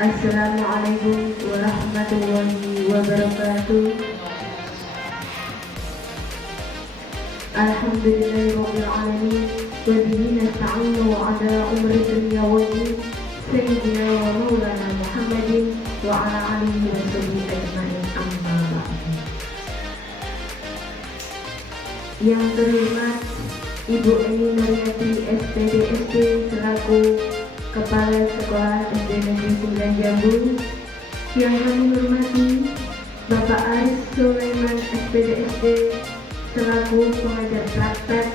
Assalamualaikum warahmatullahi wabarakatuh. Alhamdulillahirabbil alamin wa bihi nasta'inu 'ala umuri dunya waddin sayyidina wa maulana Muhammadin wa 'ala alihi wa sahbihi ajma'in amma ba'du. Yang terhormat Ibu Eni Nuriati SPDSD selaku Kepala Sekolah SD Negeri 9 Jambu, yang kami hormati Bapak Aris Sulaiman SPDSD selaku pengajar praktek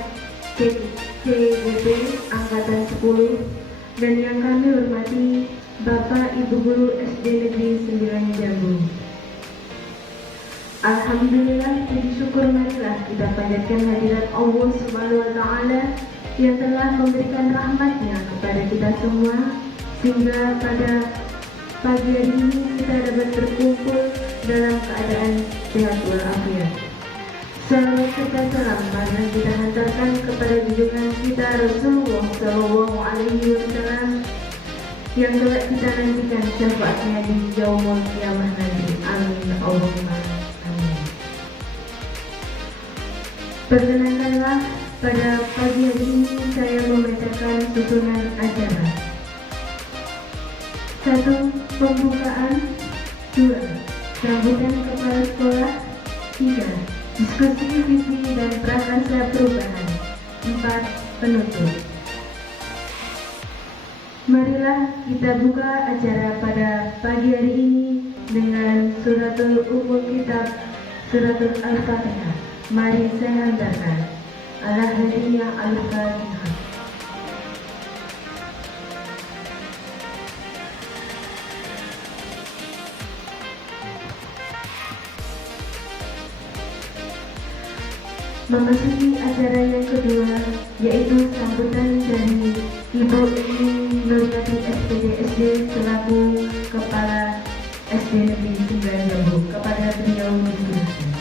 CGP Angkatan 10, dan yang kami hormati Bapak Ibu Guru SD Negeri 9 Jambu. Alhamdulillah, puji syukur marilah kita panjatkan hadirat Allah Subhanahu wa Ta'ala yang telah memberikan rahmatnya kepada kita semua, sehingga pada pagi hari ini kita dapat berkumpul dalam keadaan sehat walafiat. Salawat serta salam marilah kita hantarkan kepada junjungan kita Rasulullah Shallallahu Alaihi Wasallam yang kelak kita nantikan syafaatnya di yaumul qiyamah nanti. Amin Allahumma amin. Perkenankanlah, pada pagi hari ini saya membacakan susunan acara. 1. Pembukaan. 2. Sambutan kepala sekolah. 3. Diskusi visi dan prakarsa perubahan. 4. Penutup. Marilah kita buka acara pada pagi hari ini dengan suratul umul kitab, suratul al-fatihah. Mari saya hantarkan. Al-Hadiyah Al-Fatihah. Memasuki acara yang kedua, yaitu sambutan dari Ibu Eni Nuriati SPDSD selaku Kepala SD Negeri 9 Jambu. Kepada beliau dipersilakan.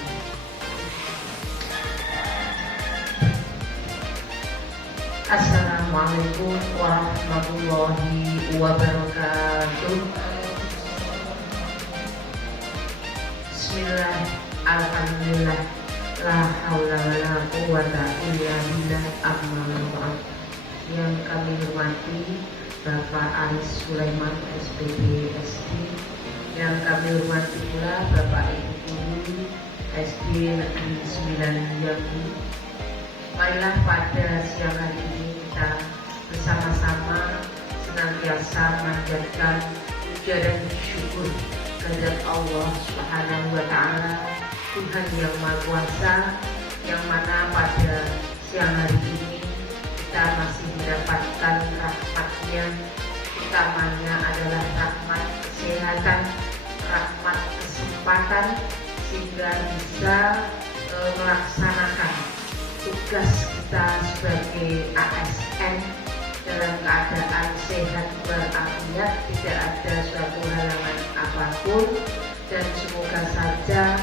Assalamualaikum warahmatullahi wabarakatuh. Bismillah, alhamdulillah, la haula wala quwwata illa billah, amma ba'd. Yang kami hormati Bapak Aris Sulaiman SPDSD, yang kami hormati pula Bapak Ibu Guru SD Negeri 9 Jambu. Marilah pada siang hari ini kita bersama-sama senantiasa memanjatkan puja dan syukur kehadirat Allah Subhanahu wa Ta'ala, Tuhan yang Maha Kuasa, yang mana pada siang hari ini kita masih mendapatkan rahmat-Nya, utamanya adalah rahmat kesehatan, rahmat kesempatan, sehingga bisa melaksanakan tugas kita sebagai ASN dalam keadaan sehat walafiat, tidak ada suatu halangan apapun, dan semoga saja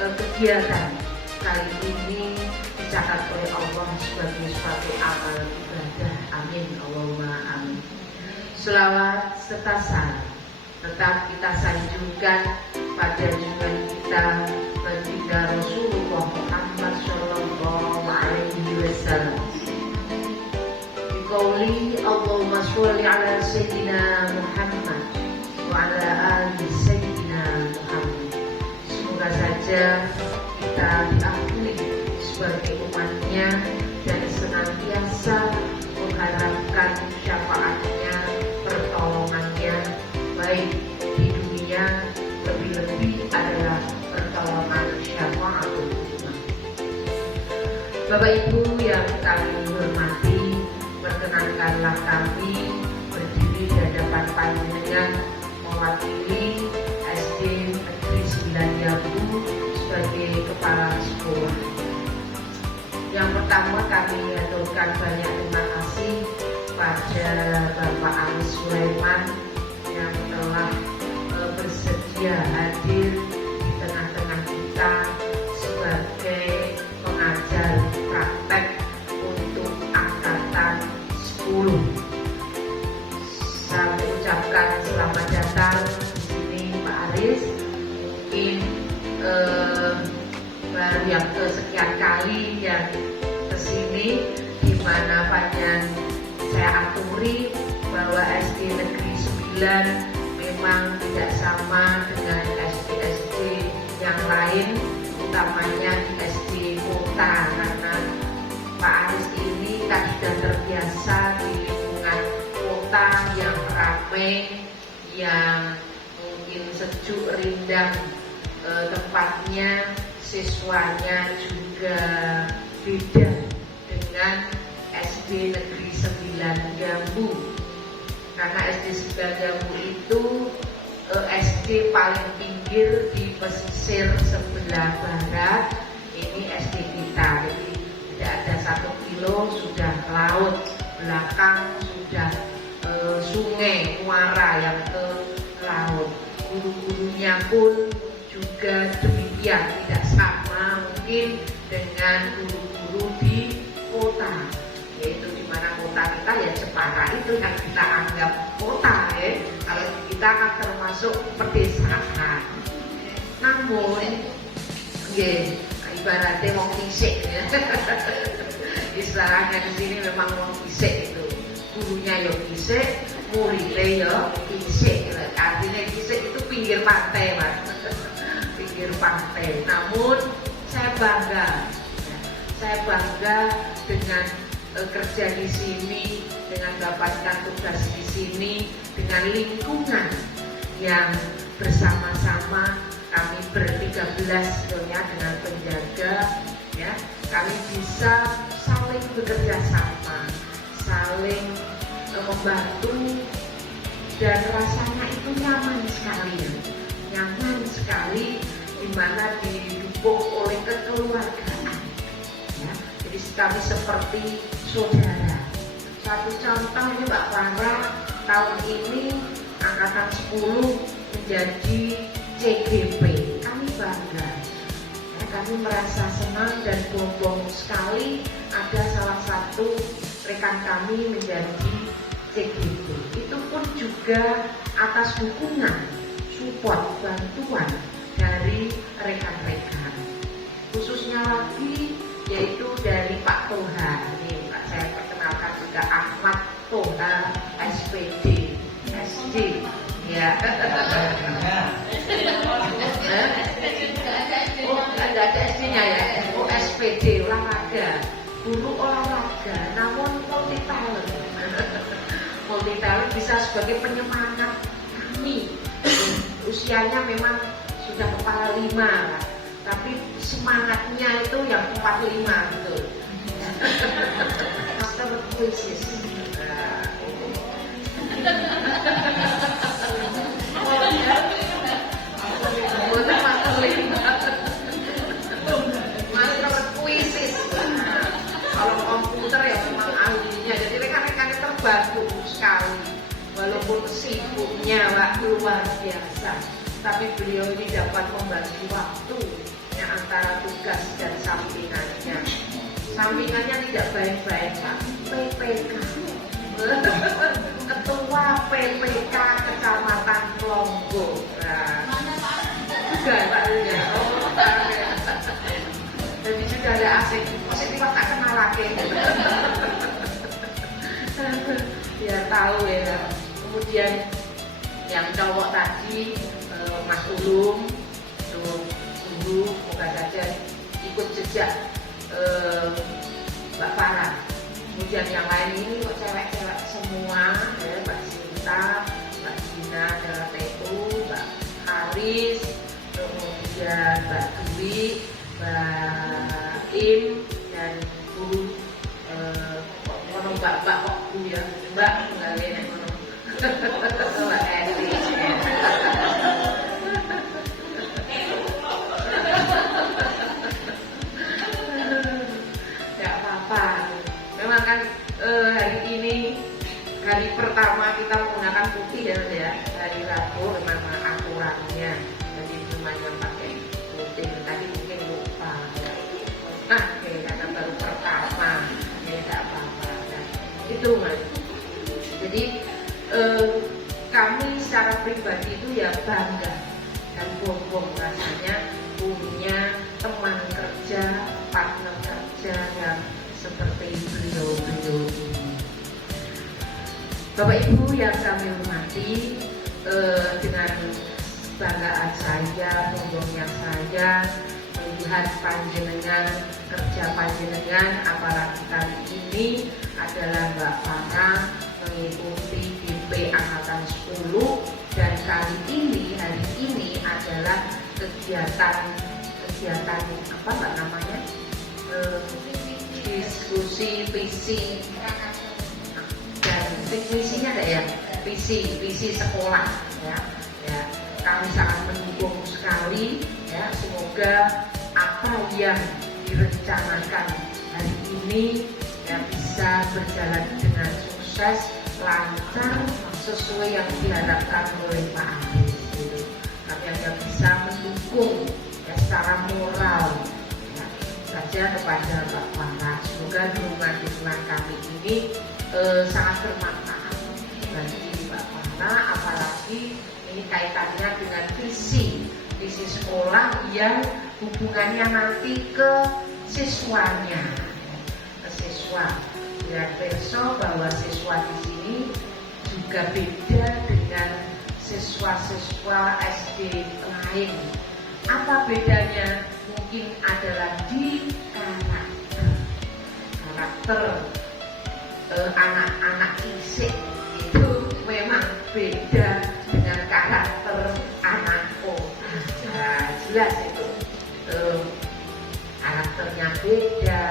kegiatan kali ini dicatat oleh Allah sebagai suatu amal ibadah. Amin Allahumma amin. Selawat serta salam tetap kita sanjungkan pada junjungan kita baginda Rasulullah Muhammad Sallallahu Alaihi Wasallam. Biqauli Allahumma sholli ala Sayyidina Muhammad wa ala ali Sayyidina Muhammad. Semoga saja kita diakui sebagai umatnya dan senantiasa mengharapkan syafaatnya, pertolongannya, baik di dunia, lebih-lebih adalah pertolongan syafaatul umat. Bapak Ibu yang kami hormati, perkenankanlah kami berdiri di hadapan panjenengan mewakili SD Negeri 9 Jambu sebagai kepala sekolah. Yang pertama, kami aturkan banyak terima kasih pada Bapak Aris Sulaiman yang telah bersedia hadir di tengah-tengah kita sebagai pengajar praktek untuk angkatan 10. Saya mengucapkan selamat datang memang tidak sama dengan SD-SD yang lain, utamanya di SD kota, karena Pak Aris ini kan sudah terbiasa di lingkungan kota yang ramai, yang mungkin sejuk rindang tempatnya, siswanya juga beda dengan SD Negeri 9 Jambu. Karena SD 9 Jambu itu SD paling pinggir di pesisir sebelah barat. Ini SD kita, jadi tidak ada 1 kilo sudah laut, belakang sudah sungai muara yang ke laut. Guru-gurunya pun juga demikian, tidak sama mungkin dengan guru-guru di kota, yaitu di mana kota kita ya Jepara itu yang kita anggap kota ya. Kalau kita kan termasuk pedesaan. Namun, ibaratnya wong fisik ya. Istilahnya di sini memang wong fisik itu. Gurunya ya fisik, muridnya ya fisik. Artinya fisik itu pinggir pantai, Mas. Pinggir pantai. Namun saya bangga dengan kerja di sini, dengan mendapatkan tugas di sini, dengan lingkungan yang bersama-sama kami ber-13 sebetulnya dengan penjaga, ya, kami bisa saling bekerja sama, saling membantu, dan rasanya itu nyaman sekali, di mana didukung oleh kekeluargaan. Ya, jadi kami seperti saudara. Satu contoh ini Mbak Farah tahun ini angkatan 10 menjadi CGP. Kami bangga. Ya, kami merasa senang dan bangga sekali ada salah satu rekan kami menjadi CGP. Itu pun juga atas dukungan, support, bantuan dari rekan-rekan. Khususnya lagi yaitu dari Pak Toha. Ini Pak, saya perkenalkan juga Ahmad Toha SPD SD ya. Oh, ada SD-nya ya. Oh, SPD olahraga, guru olahraga, namun multi talent bisa sebagai penyemangat kami. Usianya memang sudah kepala 5, tapi semangatnya itu yang 45 gitu. Master puisis. Master puisis. Kalau komputer ya memang ahlinya. Jadi rekan-rekannya terbantu sekali. Walaupun sibuknya luar biasa, tapi beliau ini dapat membagi waktu yang antara tugas dan sampingannya. Sampingannya tidak baik-baik, Pak. PPK. Ketua PPK Kecamatan Lombok. Juga Pak ya. Oh, ya. Jadi juga ada asik tiba tak kenal lagi. Ya tahu ya. Kemudian yang cowok tadi Mas Ulum, dulu moga saja ikut jejak Mbak Farah. Kemudian yang lain ini kok cewek-cewek semua ya, Mbak Sinta, Mbak Gina, TU, Mbak Haris, kemudian Mbak Dwi, Mbak Im, dan Bu Mbak kok Bu ya, Mbak nggak lihat Mbak Edi. Gak apa-apa. Memang kan hari ini hari pertama kita menggunakan putih ya. Hari Rabu memang aturannya. Jadi semuanya pakai putih. Tadi mungkin lupa. Nah, karena baru pertama ya gak apa-apa. Nah, itu Mas. Jadi kami secara pribadi itu ya bangga dan bongkong rasanya punya teman kerja, partner kerja yang seperti beliau-beliau ini. Bapak Ibu yang kami hormati, kebanggaan saya, sombongnya saya melihat panjenengan, kerja panjenengan, apalagi kali ini adalah Mbak Fana mengikuti DP Angkatan 10 dan kali ini, hari ini adalah kegiatan apa Mbak namanya? Diskusi visi dan visinya ada ya, visi sekolah ya. Kami sangat mendukung sekali ya, semoga apa yang direncanakan hari ini ya bisa berjalan dengan sukses, lancar, sesuai yang diharapkan oleh Pak Aris gitu. Kami hanya bisa mendukung ya, secara moral ya, saja kepada Mbak Fana. Semoga dukungan kami ini sangat bermanfaat bagi Mbak Fana, apalagi ini kaitannya dengan visi sekolah yang hubungannya nanti ke siswanya, ke siswa. Dan perso bahwa siswa di sini juga beda dengan siswa-siswa SD lain. Apa bedanya? Mungkin adalah di karakter anak-anak isik itu memang beda dengan karakter anak kota. Nah, jelas itu karakternya beda,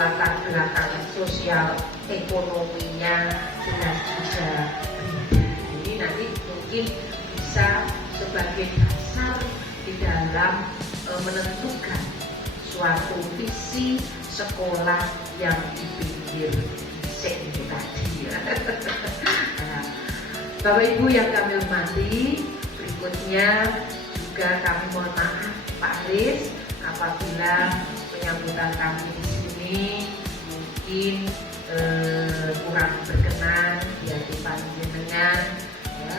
latar belakang sosial ekonominya jelas juga beda. Ini nanti mungkin bisa sebagai dasar di dalam menentukan suatu visi sekolah yang dipikir itu tadi ya. Nah, Bapak Ibu yang kami hormati, berikutnya juga kami mohon maaf Pak Aris apabila penyambutan kami di sini mungkin kurang berkenan di hati panjenengan ya,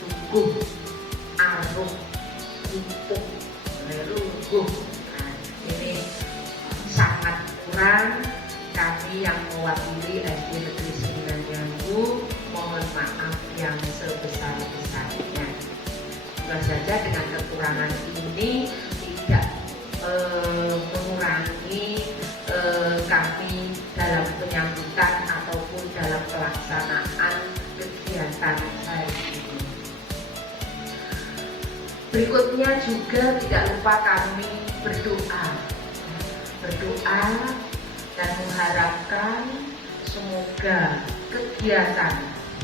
sungguh aruh empuk lungguh. Nah, ini sangat kurang. Kami yang mewakili SD Negeri 9 Nyambu mohon maaf yang sebesar-besarnya. Bukan saja dengan kekurangan ini tidak mengurangi kami dalam penyambutan ataupun dalam pelaksanaan kegiatan hari ini. Berikutnya juga tidak lupa kami berdoa dan mengharapkan semoga kegiatan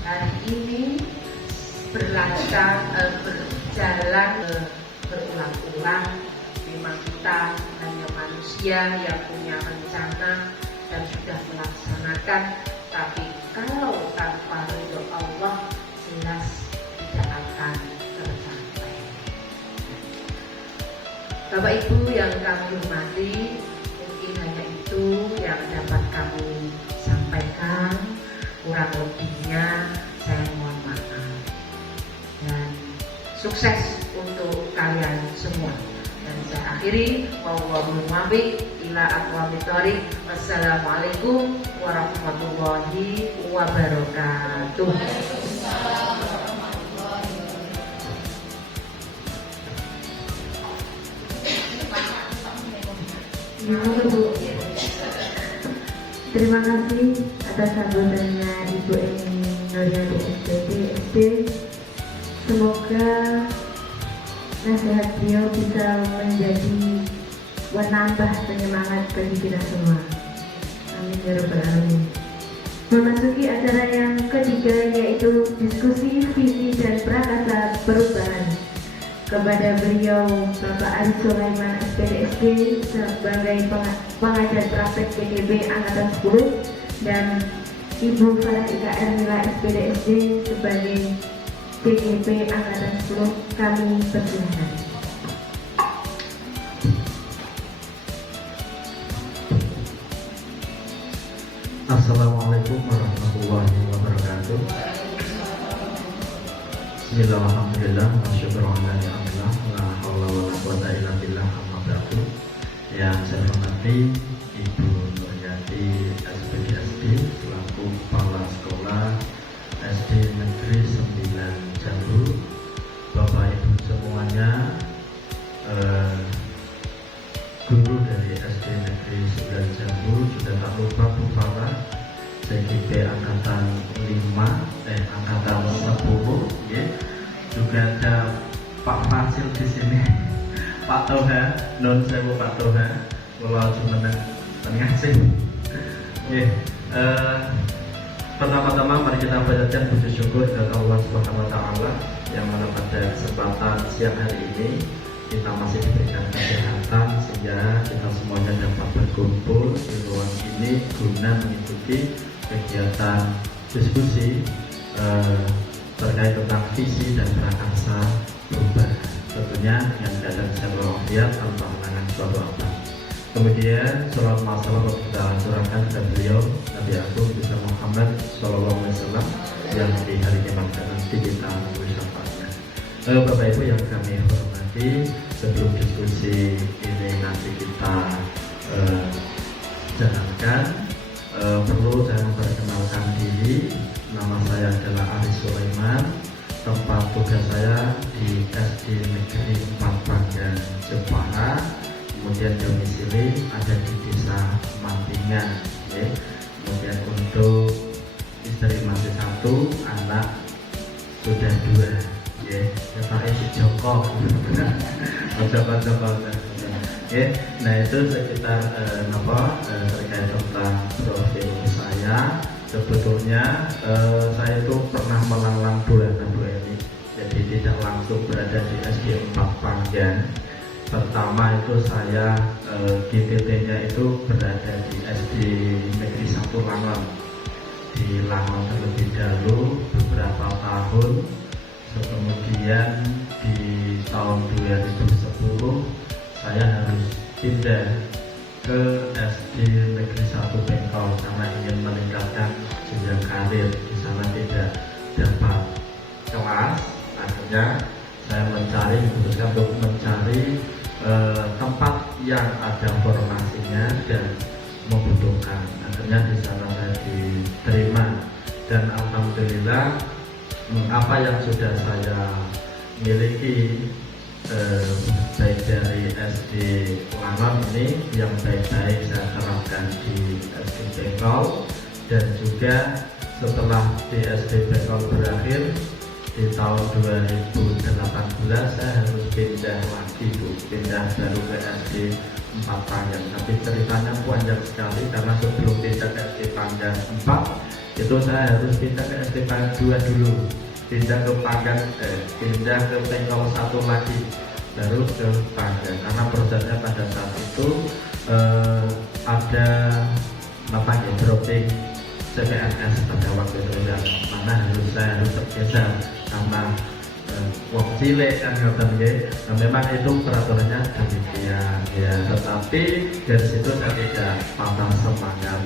hari ini berjalan berulang-ulang. Memang kita hanya manusia yang punya rencana dan sudah melaksanakan, tapi kalau tanpa ridho Allah jelas tidak akan tercapai. Bapak Ibu yang kami hormati, mungkin hanya itu yang dapat kami sampaikan. Kurang lebihnya saya mohon maaf dan sukses untuk kalian semua. Dan saya akhiri, wallahul muwaffiq ila aqwamit thoriq. Wassalamualaikum warahmatullahi wabarakatuh. Terima kasih atas sambutannya Ibu Eni Nuriani SPD. Semoga nasihat beliau bisa menjadi menambah penyemangat bagi kita semua. Amin ya rabbal alamin. Memasuki acara yang ketiga, yaitu diskusi visi dan prakasa perubahan. Kepada beliau Bapak Aris Sulaiman SPDSD sebagai pengajar praktek PDB Angkatan 10 dan Ibu Farah Ika Ermila SPDSD sebagai PDB Angkatan 10, kami persilahkan. Assalamualaikum warahmatullahi wabarakatuh. Bismillahirrahmanirrahim. Masyaallah, la haula wala quwata illa billah. Amma ba'du. Yang saya hormati Ibu Nuriani SPDSD selaku Kepala Sekolah SD Negeri 9 Jambu, Bapak SPGB angkatan 5 angkatan 10 ya. Juga ada Pak Fasil di sini. Pak Toha, non sewu Pak Toha, kula jumeneng tengah sih. Pertama-tama mari kita panjatkan puji syukur kepada Allah Subhanahu wa taala yang mana pada kesempatan siang hari ini kita masih diberikan kesehatan sehingga kita semuanya dapat berkumpul di ruang ini guna mengikuti kegiatan diskusi terkait tentang visi dan prakarsa perubahan, tentunya yang tidak bisa berwakil tanpa menangan suatu apa. Kemudian sholat masalah kita curahkan kepada beliau Nabi Agung Bisa Muhammad SAW yang di hari kiamat nanti kita memberi syafaatnya. Bapak Ibu yang kami hormati, sebelum diskusi ini nanti kita jalankan, perlu saya memperkenalkan diri. Nama saya adalah Aris Sulaiman. Tempat tugas saya di SD Negeri 4 Panggan, Jepara. Kemudian domisili ada di Desa Mantingan ya. Kemudian untuk istri masih 1, anak sudah 2 ya. Saya si Joko ya. Nah itu sekitar terkait tentang profil saya. Sebetulnya saya itu pernah melanglang bulan ini, jadi tidak langsung berada di SD 4 Panggan. Pertama itu saya GTT-nya itu berada di SD Negeri 1 Langon. Di Langon terlebih dahulu beberapa tahun. Kemudian di tahun 2010 saya harus pindah ke SD Negeri 1 Bengkol karena ingin meningkatkan jenjang karir. Di sana tidak dapat kelas, akhirnya saya memutuskan untuk mencari tempat yang ada formasinya dan membutuhkan. Akhirnya di sana saya diterima dan alhamdulillah apa yang sudah saya miliki baik dari SD Langon ini yang baik-baik saya terapkan di SD Bengkol, dan juga setelah di SD Bengkol berakhir di tahun 2018 saya harus pindah lagi pindah baru ke SD 4 Panggan. Tapi ceritanya panjang sekali karena sebelum pindah ke SD Panggan 4 itu saya harus pindah ke SD Panggan 2 dulu, pindah ke Bengkol 1 lagi baru ke Panggan, karena prosesnya pada saat itu ada dropping CPNS pada waktu itu, dan mana saya harus tergeser karena wong cilik kan ngoten nggih. Nah, memang itu peraturannya demikian ya, tetapi dari situ saya tidak patah semangat.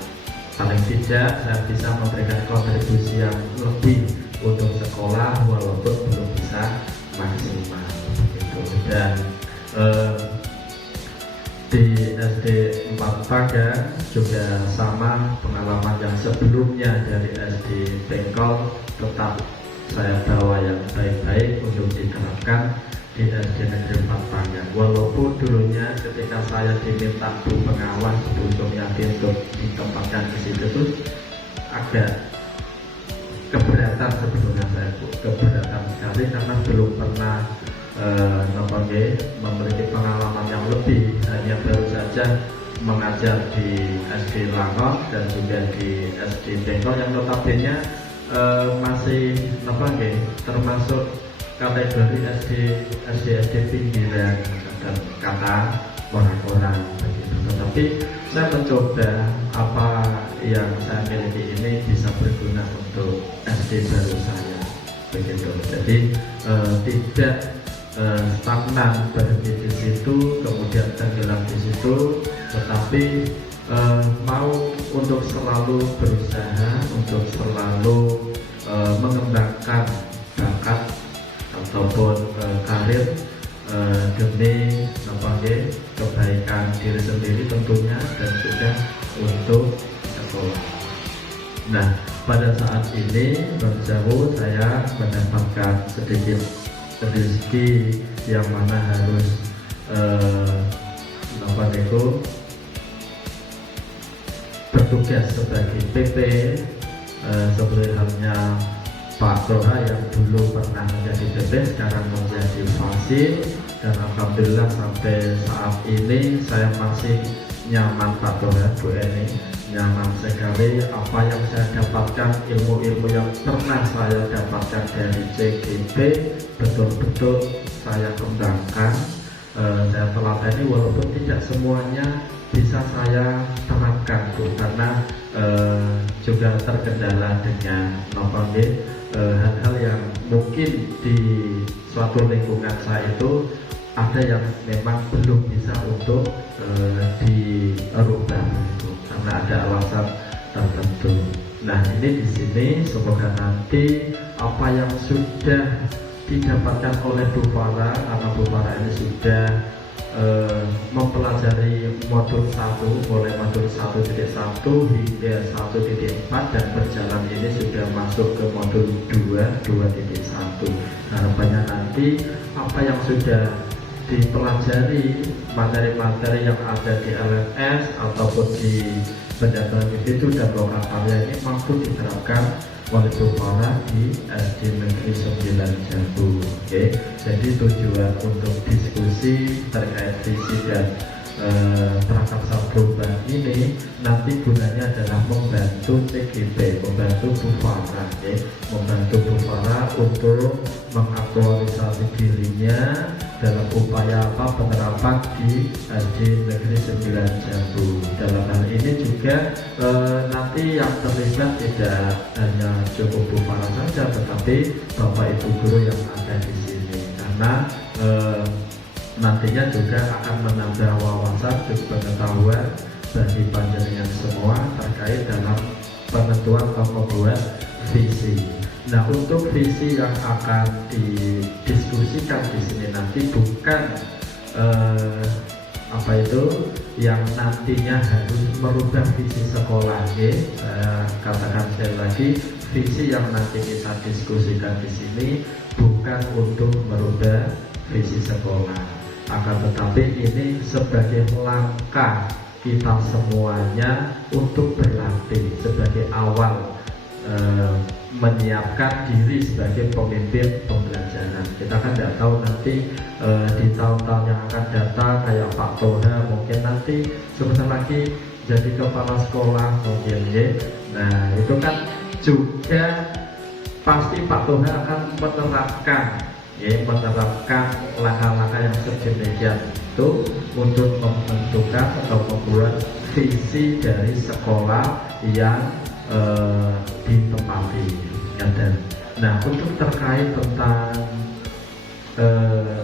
Paling tidak saya bisa memberikan kontribusi yang lebih untuk sekolah walaupun belum bisa maksimal gitu. Dan di SD 4 Panggan juga sama pengalaman yang sebelumnya dari SD Bengkol, tetap saya bawa yang baik-baik untuk diterapkan di SD Negeri 4 Panggan. Walaupun dulunya ketika saya diminta Bu pengawas, Bu Sumiati untuk ditempatkan di situ tuh agak keberatan sebetulnya saya, Bu. Keberatan sekali karena belum pernah memiliki pengalaman yang lebih, hanya baru saja mengajar di SD Langon dan juga di SD Bengkol yang notabene masih termasuk kategori SD pinggiran dan kata orang-orang begitu. Tetapi saya mencoba apa yang saya miliki ini bisa berguna untuk SD baru saya begitu. Jadi tidak stagnan berhenti di situ, kemudian tenggelam di situ, tetapi mau untuk selalu berusaha untuk selalu mengembangkan bakat ataupun karir demi kebaikan diri sendiri tentunya, dan juga untuk sekolah. Nah, pada saat ini jauh saya mendapatkan sedikit rezeki yang mana harus bertukar bertugas sebagai PP seperti halnya Pak Toha yang dulu pernah menjadi PP, sekarang menjadi Fasil, dan alhamdulillah sampai saat ini saya masih nyaman Pak Toha, Bu Eni, nyaman sekali. Apa yang saya dapatkan, ilmu-ilmu yang pernah saya dapatkan dari CGP betul-betul saya kembangkan, saya teladani, walaupun tidak semuanya bisa saya terapkan, Bu, karena juga terkendala dengan hal-hal yang mungkin di suatu lingkungan saya itu ada yang memang belum bisa untuk dirubah, karena ada alasan tertentu. Nah, ini di sini semoga nanti apa yang sudah didapatkan oleh Bu Farah, karena Bu Farah ini sudah mempelajari modul 1, mulai modul 1.1 hingga 1.4, dan berjalan ini sudah masuk ke modul 2.1. Harapannya nanti apa yang sudah dipelajari, materi-materi yang ada di LMS ataupun di pendataan itu dan lokal karya ini mampu diterapkan oleh Bu Farah di SD Negeri 9 Jambu. Oke, jadi tujuan untuk diskusi terkait visi dan prakarsa perubahan ini nanti gunanya adalah membantu CGP, membantu Bu Farah, membantu Bu Farah untuk mengaktualisasi dirinya dalam upaya penerapan di SD Negeri 9 Jambu. Dalam hal ini juga nanti yang terlibat tidak hanya cukup Bu Farah saja, tetapi Bapak Ibu guru yang ada di sini, karena nantinya juga akan menambah wawasan dan pengetahuan bagi panjenengan semua terkait dalam penentuan atau membuat visi. Nah, untuk visi yang akan didiskusikan di sini nanti bukan yang nantinya harus merubah visi sekolah. Saya katakan sekali lagi, visi yang nanti kita diskusikan di sini bukan untuk merubah visi sekolah, akan tetapi ini sebagai langkah kita semuanya untuk berlatih sebagai awal menyiapkan diri sebagai pemimpin pembelajaran. Kita kan tidak tahu nanti di tahun-tahun yang akan datang kayak Pak Toha mungkin nanti sebentar lagi jadi kepala sekolah mungkin, ya. Nah, itu kan juga pasti Pak Toha akan menerapkan langkah-langkah yang sedemikian itu untuk membentukkan atau membuat visi dari sekolah yang ditempati. Nah, untuk terkait tentang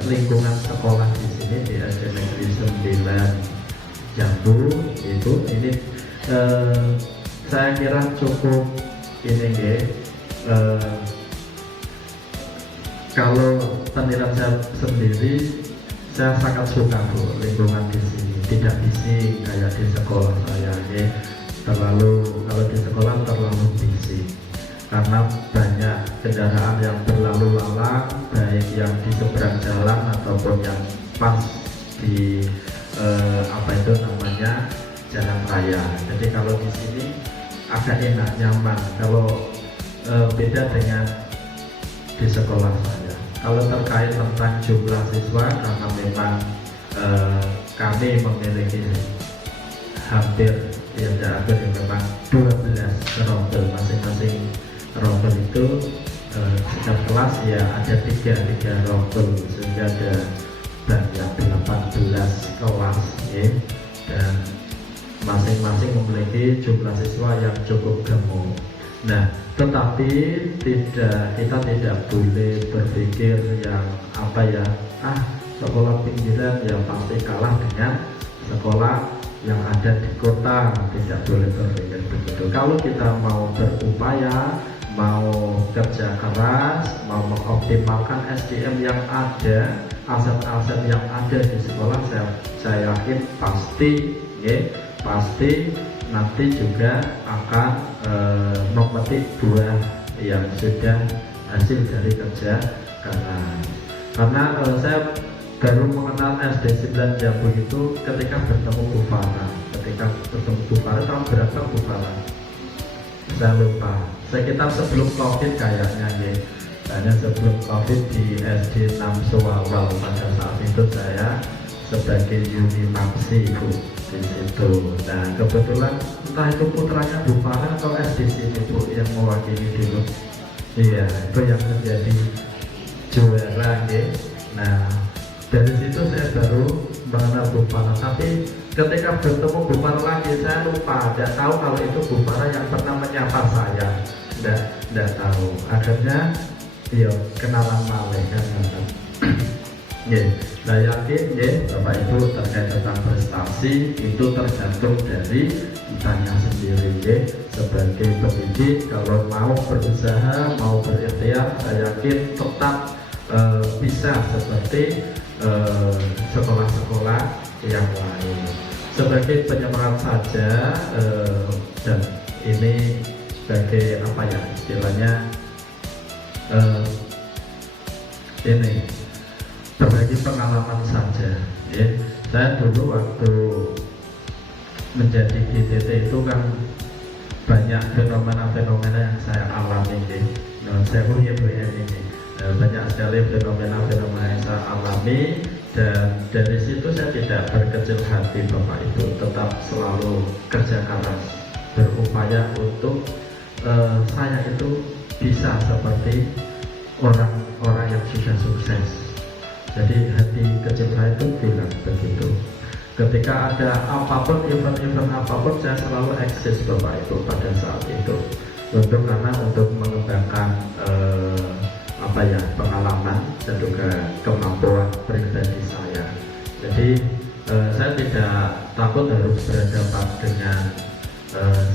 lingkungan sekolah di sini di SD Negeri 9 Jambu ini saya kira cukup ini kalau penilaian saya sendiri, saya sangat suka, Bu, lingkungan di sini. Tidak bising kayak di sekolah saya, kalau di sekolah terlalu bising karena banyak kendaraan yang berlalu lalang, baik yang di seberang jalan ataupun yang pas di jalan raya. Jadi kalau di sini agak enak, nyaman. Kalau beda dengan di sekolah saya. Kalau terkait tentang jumlah siswa, karena memang kami memiliki hampir memang 12 rombel, masing-masing rombel itu setiap kelas ya ada 3 rombel, sehingga ada banyak 18 kelas, dan masing-masing memiliki jumlah siswa yang cukup gemuk. Nah, tetapi kita tidak boleh berpikir yang sekolah pinggiran yang pasti kalah dengan sekolah yang ada di kota. Tidak boleh berpikir begitu. Kalau kita mau berupaya, mau kerja keras, mau mengoptimalkan SDM yang ada, aset-aset yang ada di sekolah, saya yakin pasti nanti juga akan memetik buah yang sudah hasil dari kerja keras. Karena saya baru mengenal SD 9 Jambu itu ketika bertemu Bu Farah. ketika bertemu Bupara. Tahun berapa Bupara? Saya lupa, sekitar sebelum COVID kayaknya ya. Hanya sebelum COVID di SD 6 Sewawal. Pada saat itu saya sebagai Unimaksi Bu di situ. Nah kebetulan entah itu putranya Bupara atau SD sini Bu yang mewakili dulu. Iya, itu yang menjadi juara ya. Nah dari situ saya baru mengenal Bupara. Tapi ketika bertemu Bupara lagi saya lupa, tidak tahu kalau itu Bupara yang pernah menyapa saya. Tidak tahu. Akhirnya iya kenalan malih kan. Ya, saya yakin ya Bapak Ibu terkait tentang prestasi itu tergantung dari kitanya sendiri ya. Sebagai pendidik kalau mau berusaha, mau berikhtiar, saya yakin tetap bisa seperti sekolah-sekolah yang lain. Sebagai penyemangat saja dan ini sebagai apa ya istilahnya ini berbagi pengalaman saja ya. Saya dulu waktu menjadi GTT itu kan banyak fenomena-fenomena yang saya alami ya. Nah, saya kuliah ini banyak sekali fenomena-fenomena yang saya alami, dan dari situ saya tidak berkecil hati Bapak Ibu, tetap selalu kerja keras berupaya untuk saya itu bisa seperti orang-orang yang sudah sukses. Jadi hati kecil saya itu bilang begitu. Ketika ada apapun, event-event apapun, saya selalu eksis Bapak Ibu pada saat itu. Karena untuk mengembangkan apa ya pengalaman dan juga kemampuan pribadi saya. Jadi saya tidak takut harus berhadapan dengan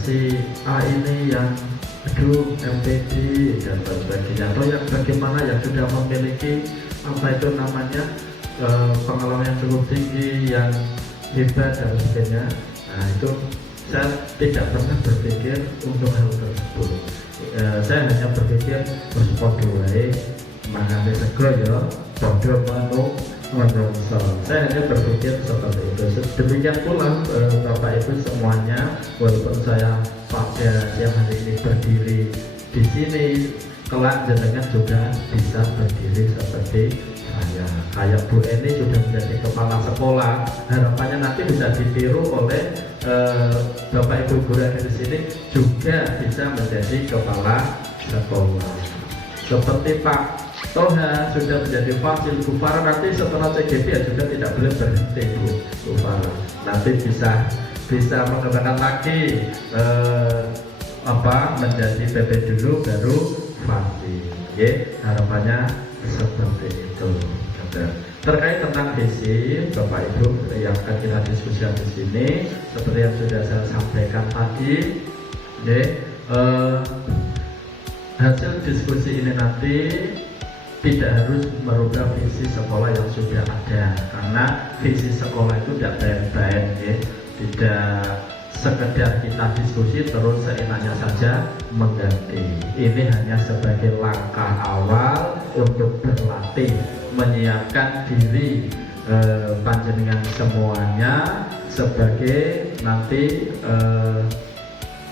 si A ini yang MPD dan sebagainya, atau yang bagaimana yang sudah memiliki apa itu namanya pengalaman yang cukup tinggi, yang hebat dan sebagainya. Nah itu saya tidak pernah berpikir untuk hal tersebut. Saya hanya berpikir podo wae mangane sego ya podo menungso. Saya hanya berpikir seperti itu. Demikian pula Bapak Ibu semuanya, walaupun saya pada siang hari ini berdiri di sini, kelak jenengan juga bisa berdiri seperti saya. Kayak Bu Eni sudah menjadi kepala sekolah, harapannya nanti bisa ditiru oleh Bapak Ibu guru yang di sini juga bisa menjadi kepala sekolah. Seperti Pak Toha sudah menjadi Fasil Bupara, nanti setelah CGP ya juga tidak boleh berhenti Bupara. Nanti bisa mengembangkan lagi menjadi PP dulu baru Fasil. Harapannya seperti itu. Terkait tentang visi Bapak Ibu yang akan kita diskusikan di sini, seperti yang sudah saya sampaikan tadi, hasil diskusi ini nanti tidak harus merubah visi sekolah yang sudah ada, karena visi sekolah itu tidak baik-baik, tidak sekedar kita diskusi terus seenaknya saja mengganti. Ini hanya sebagai langkah awal untuk berlatih, menyiapkan diri panjenengan semuanya sebagai nanti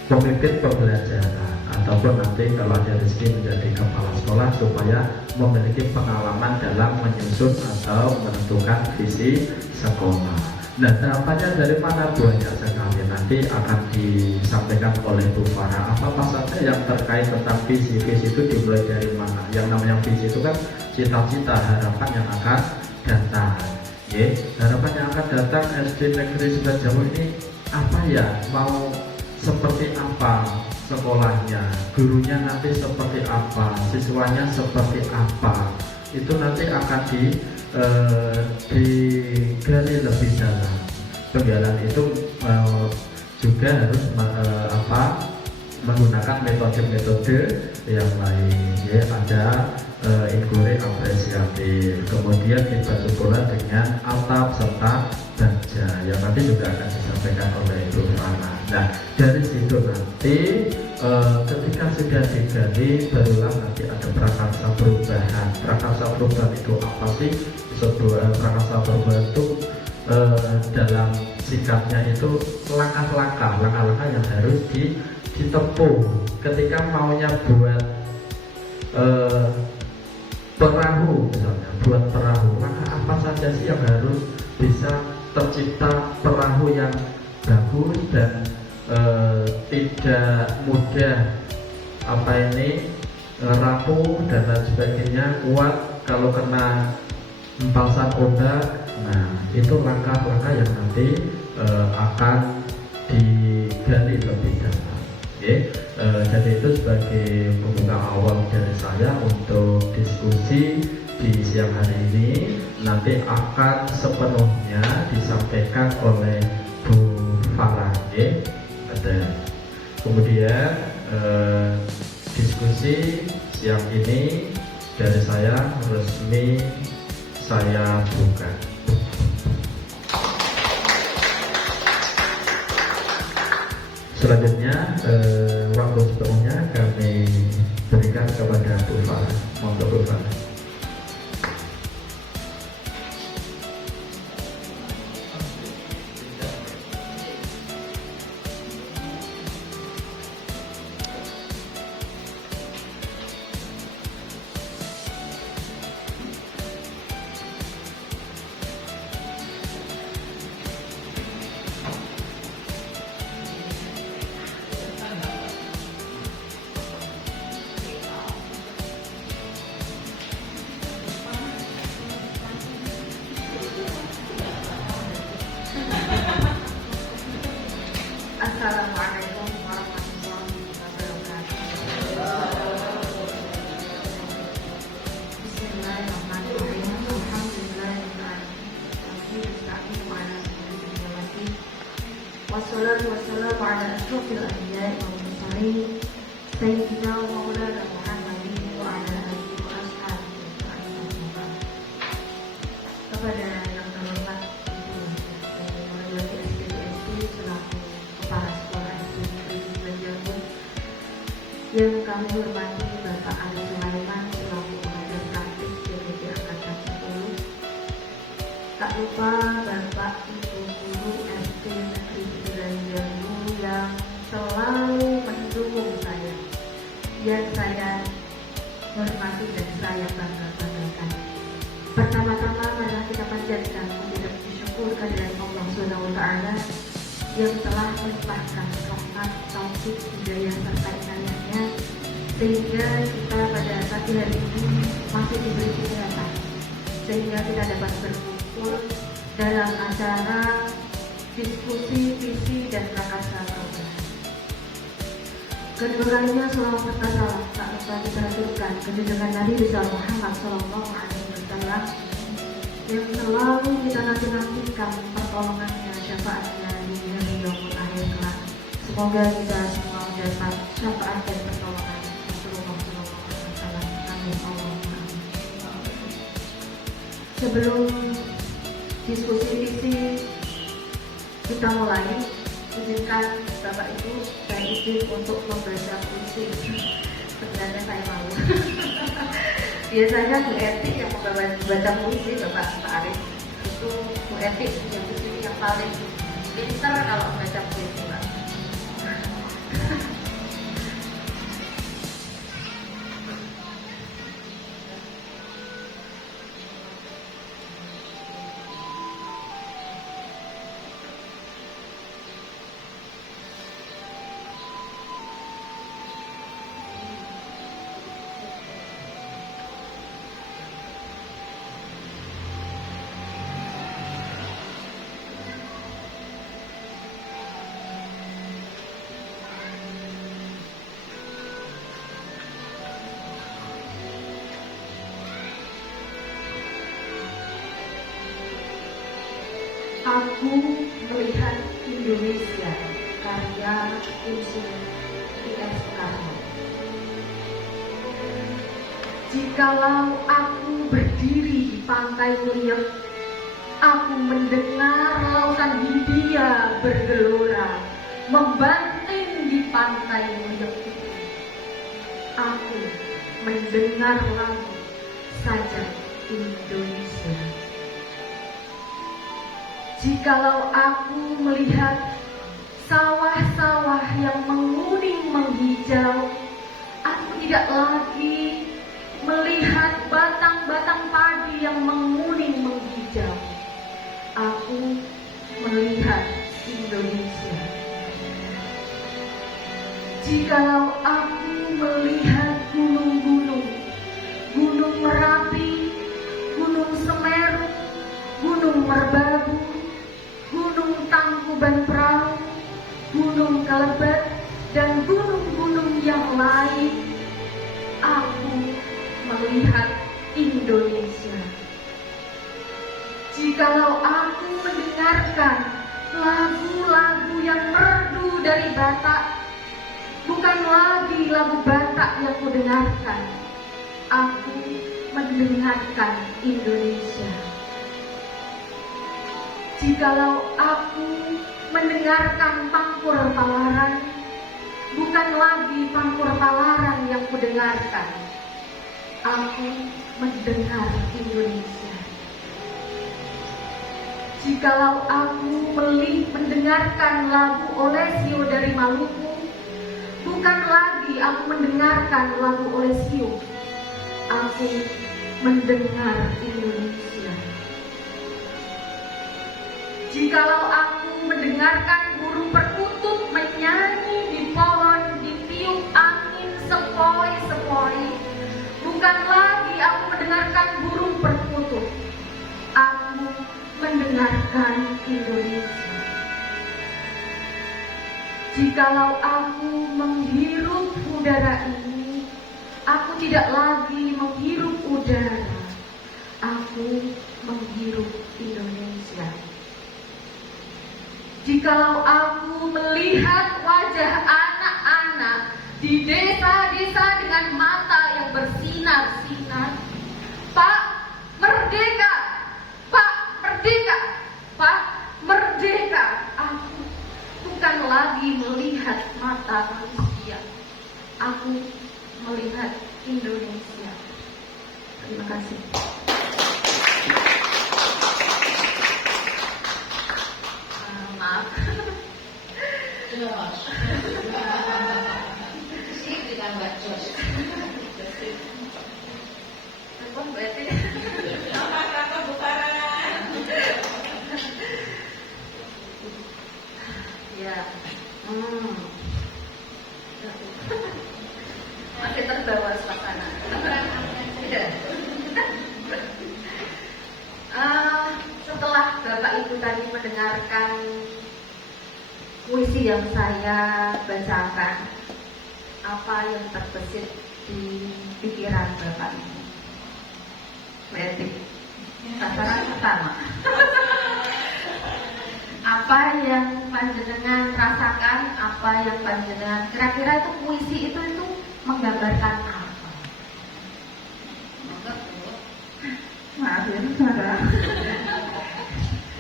pemimpin pembelajaran, ataupun nanti kalau ada rezeki menjadi kepala sekolah, supaya memiliki pengalaman dalam menyusun atau menentukan visi sekolah. Nah, harapannya dari mana banyak sekali, nanti akan disampaikan oleh Bu Farah apa saja yang terkait tentang visi. Visi itu dimulai dari mana? Yang namanya visi itu kan cita-cita, harapan yang akan datang. Harapan yang akan datang SD Negeri 9 Jawa ini apa ya? Mau seperti apa sekolahnya? Gurunya nanti seperti apa? Siswanya seperti apa? Itu nanti akan digali lebih dalam. Penggalan itu juga harus menggunakan metode-metode yang lain. Ada inquiry apresiatif, kemudian dibantu pula dengan atap serta baja yang nanti juga akan disampaikan oleh Ibu Fana. Nah, dari situ nanti ketika sudah digali, barulah nanti ada prakarsa perubahan. Prakarsa perubahan itu apa sih? Sebuah prakarsa perubahan itu dalam sikapnya itu langkah-langkah yang harus ditempuh ketika maunya buat perahu misalnya, buat perahu, langkah apa saja sih yang harus bisa tercipta perahu yang bagus dan tidak mudah rapuh dan lain sebagainya, kuat kalau kena empasan ombak. Nah, itu langkah-langkah yang nanti akan digali lebih dalam. Jadi itu sebagai pembuka awal dari saya untuk diskusi di siang hari ini. Nanti akan sepenuhnya disampaikan oleh Bu Farah. Kemudian diskusi siang ini dari saya resmi saya buka. Selanjutnya waktu sepenuhnya kami berikan kepada Bu Farah. Monggo Bu Farah. Assalamualaikum warahmatullahi wabarakatuh. Bismillahirrahmanirrahim. Alhamdulillahirrahmanirrahim. Wassalatu wassalamu ala asyrofil anbiya'i wal mursalin sayyidina wa maulana Muhammadin wa ala alihi wa ashabihi ajma'in. Kepada yang terhormat Ibu Megawati SPDSP selaku Kepala Sekolah SD Negeri Jagung, yang kami hormati Bapak Ali Sulaiman selaku pengajar praktik DPD Angkatan 10. Tak lupa Bapak Ibu Guru SD Negeri Jagung yang selalu mendukung saya, yang saya hormati dan saya banggakan. Pertama-tama marilah kita panjatkan puji dan syukur kehadirat Allah Subhanahu wa taala yang telah melimpahkan rahmat, taufik, hidayah serta inayahnya sehingga kita pada pagi hari ini masih diberi kesehatan, sehingga kita dapat berkumpul dalam acara diskusi visi dan prakarsa program. Kedua kalinya selawat serta salam tak lupa kita haturkan kejujuran Nabi besar Muhammad Sallallahu Alaihi Wasallam yang selalu kita nanti-nantikan pertolongannya, syafaatnya di yaumul akhir kelak. Semoga kita semua mendapat syafaat dan pertolongan Rasulullah Sallallahu Alaihi Wasallam. Amin Allahumma amin. Sebelum diskusi visi kita mulai, izinkan Bapak Ibu saya izin untuk membaca puisi. Sebenarnya saya malu. Biasanya Bu Etik yang membaca puisi, Bapak Arif itu Bu Etik yang di sini yang paling pintar kalau membaca puisi, Pak. Aku melihat Indonesia, karya Insinyur I.S. Soekarno. Jikalau aku berdiri di pantai Muriep, aku mendengar lautan Hindia bergelora, membanting di pantai Muriep itu. Aku mendengar lagu sajak Indonesia. Jikalau aku melihat sawah-sawah yang menguning menghijau, aku tidak lagi melihat batang-batang padi yang menguning menghijau. Aku melihat Indonesia. Jikalau aku melihat gunung-gunung, Gunung Merapi, Gunung Semeru, Gunung Merbabu, Gunung Tangkuban Perahu, Gunung Kelebet, dan gunung-gunung yang lain, aku melihat Indonesia. Jikalau aku mendengarkan lagu-lagu yang merdu dari Batak, bukan lagi lagu Batak yang kudengarkan, aku mendengarkan Indonesia. Jikalau aku mendengarkan Pangkur Palaran, bukan lagi Pangkur Palaran yang kudengarkan, aku mendengar Indonesia. Jikalau aku mendengarkan lagu Olesio dari Maluku, bukan lagi aku mendengarkan lagu Olesio, aku mendengar Indonesia. Jikalau aku mendengarkan burung perkutut menyanyi di pohon, ditiup angin sepoi-sepoi, bukan lagi aku mendengarkan burung perkutut, aku mendengarkan Indonesia. Jikalau aku menghirup udara ini, aku tidak lagi menghirup udara, aku menghirup Indonesia. Jikalau aku melihat wajah anak-anak di desa-desa dengan mata yang bersinar-sinar, Pak, merdeka! Pak, merdeka! Pak, merdeka! Aku bukan lagi melihat mata manusia, aku melihat Indonesia. Terima kasih. Maaf. Sih dengan bacos. Telepon berarti. Apa bukaran? Ya. Masih terbawa suasana. Ya. Setelah Bapak Ibu tadi mendengarkan puisi yang saya bacakan, apa yang terbesit di pikiran Bapak Ibu? Berarti sasaran pertama. Apa yang panjenengan rasakan, apa yang panjenengan kira-kira itu puisi itu menggambarkan apa? Maaf ya saudara.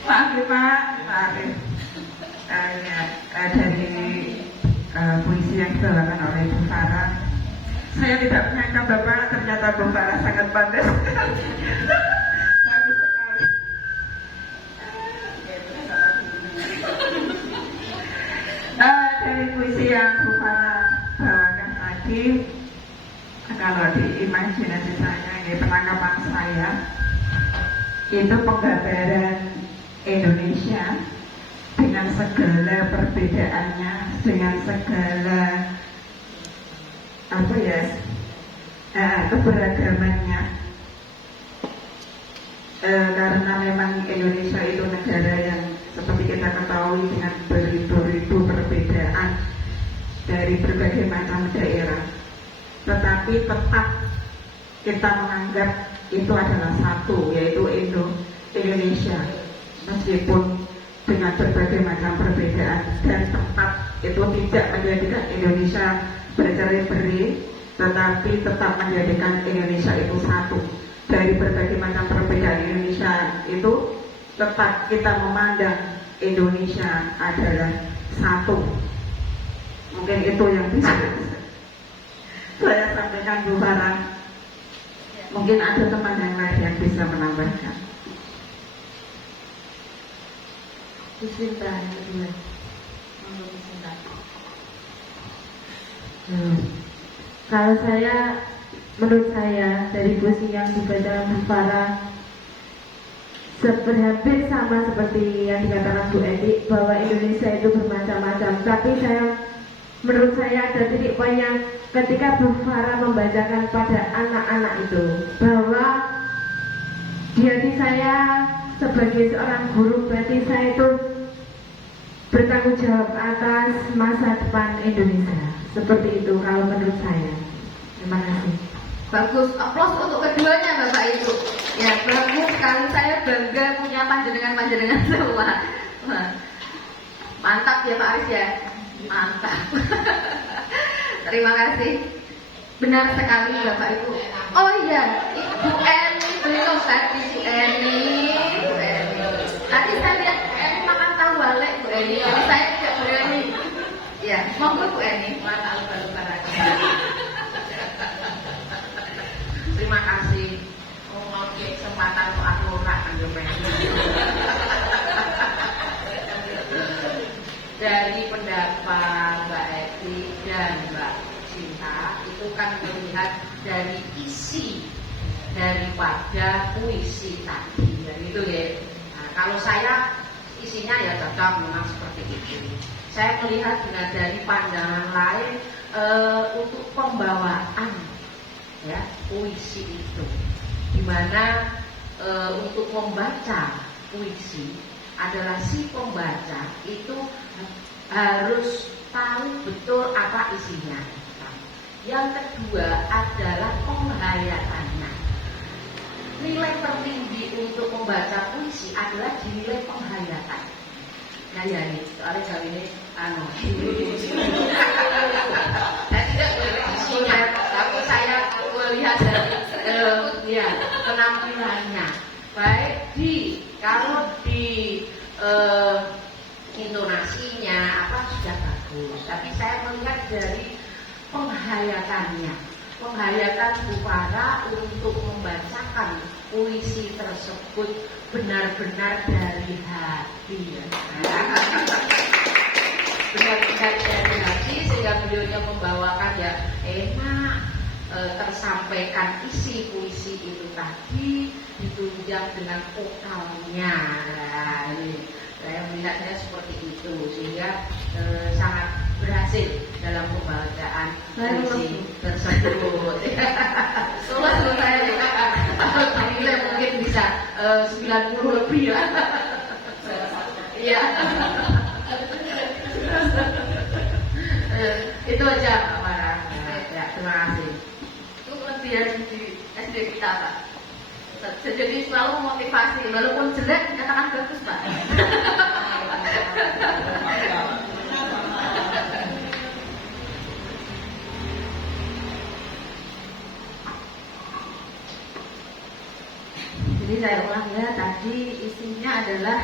Maaf ya Pak, maaf ya. Dari puisi yang dibawakan oleh Bu Farah, saya tidak menyangka Bapak, ternyata Bu Farah sangat pandai. Bagus sekali. Dari puisi yang Bu Farah bawakan tadi, kalau di imajinasi saya, di penangkapan saya, itu penggambaran Indonesia dengan segala perbedaannya, dengan segala keberagamannya. Karena memang Indonesia itu negara yang seperti kita ketahui dengan beribu-ribu perbedaan dari berbagai macam daerah, tetapi tetap kita menganggap itu adalah satu, yaitu Indonesia, meskipun dengan berbagai macam perbedaan, dan tetap itu tidak menjadikan Indonesia bercerai-berai, tetapi tetap menjadikan Indonesia itu satu. Dari berbagai macam perbedaan Indonesia itu tetap kita memandang Indonesia adalah satu. Mungkin itu yang bisa saya sampaikan Bu Farah. Mungkin ada teman yang lain yang bisa menambahkan. Sinta yang kedua. Monggo Bu Sinta. Kalau menurut saya dari puisi yang dibaca Bu Farah hampir sama seperti yang dikatakan Bu Edi, bahwa Indonesia itu bermacam-macam. Tapi menurut saya ada titik poin yang ketika Bu Farah membacakan pada anak-anak itu, bahwa di hati saya sebagai seorang guru, berarti saya itu bertanggung jawab atas masa depan Indonesia. Seperti itu kalau menurut saya. Terima kasih. Bagus, aplaus untuk keduanya Bapak Ibu. Ya, bagus sekali, saya bangga punya panjenengan semua. Wah, mantap ya Pak Aris ya, mantap. Terima kasih. Benar sekali Bapak Ibu. Oh iya, Bu Eni belum tadi Bu Eni. Tadi saya lihat Bu Eni makan tahu balik Bu Eni. Jadi saya tidak berani. Ya, monggo Bu Eni, makan baru Terima kasih. Oh, mau kesempatan untuk aku ora dari pendapat Mbak Eti dan Mbak Cinta itu kan melihat dari isi daripada puisi tadi, gitu ya. Nah, kalau saya isinya ya cocok memang seperti itu. Saya melihat dari pandangan lain untuk pembawaan ya puisi itu, dimana untuk membaca puisi adalah si pembaca itu harus tahu betul apa isinya. Yang kedua adalah penghayatannya. Nilai tertinggi untuk membaca puisi adalah dinilai penghayatan. Nah ya nih, soalnya kali ini saya tidak berisinya, tapi saya melihat dari penampilannya. Baik kalau di intonasinya sudah bagus, tapi saya melihat dari penghayatannya. Penghayatan Bu Farah untuk membacakan puisi tersebut benar-benar dari hati, benar-benar dari hati, sehingga beliaunya membawakan ya enak, tersampaikan isi puisi itu tadi, ditunjang dengan vokalnya. Nah, ini saya melihatnya seperti itu, sehingga sangat berhasil dalam pembacaan puisi tersebut. Soalnya saya juga nilai mungkin bisa 90 lebih ya. Iya. Itu aja Pak Farah. Ya, terima kasih. Itu kelebihan di SD kita Pak. Jadi selalu motivasi, walaupun jelek dikatakan bagus Pak. Jadi saya ulang ya, tadi isinya adalah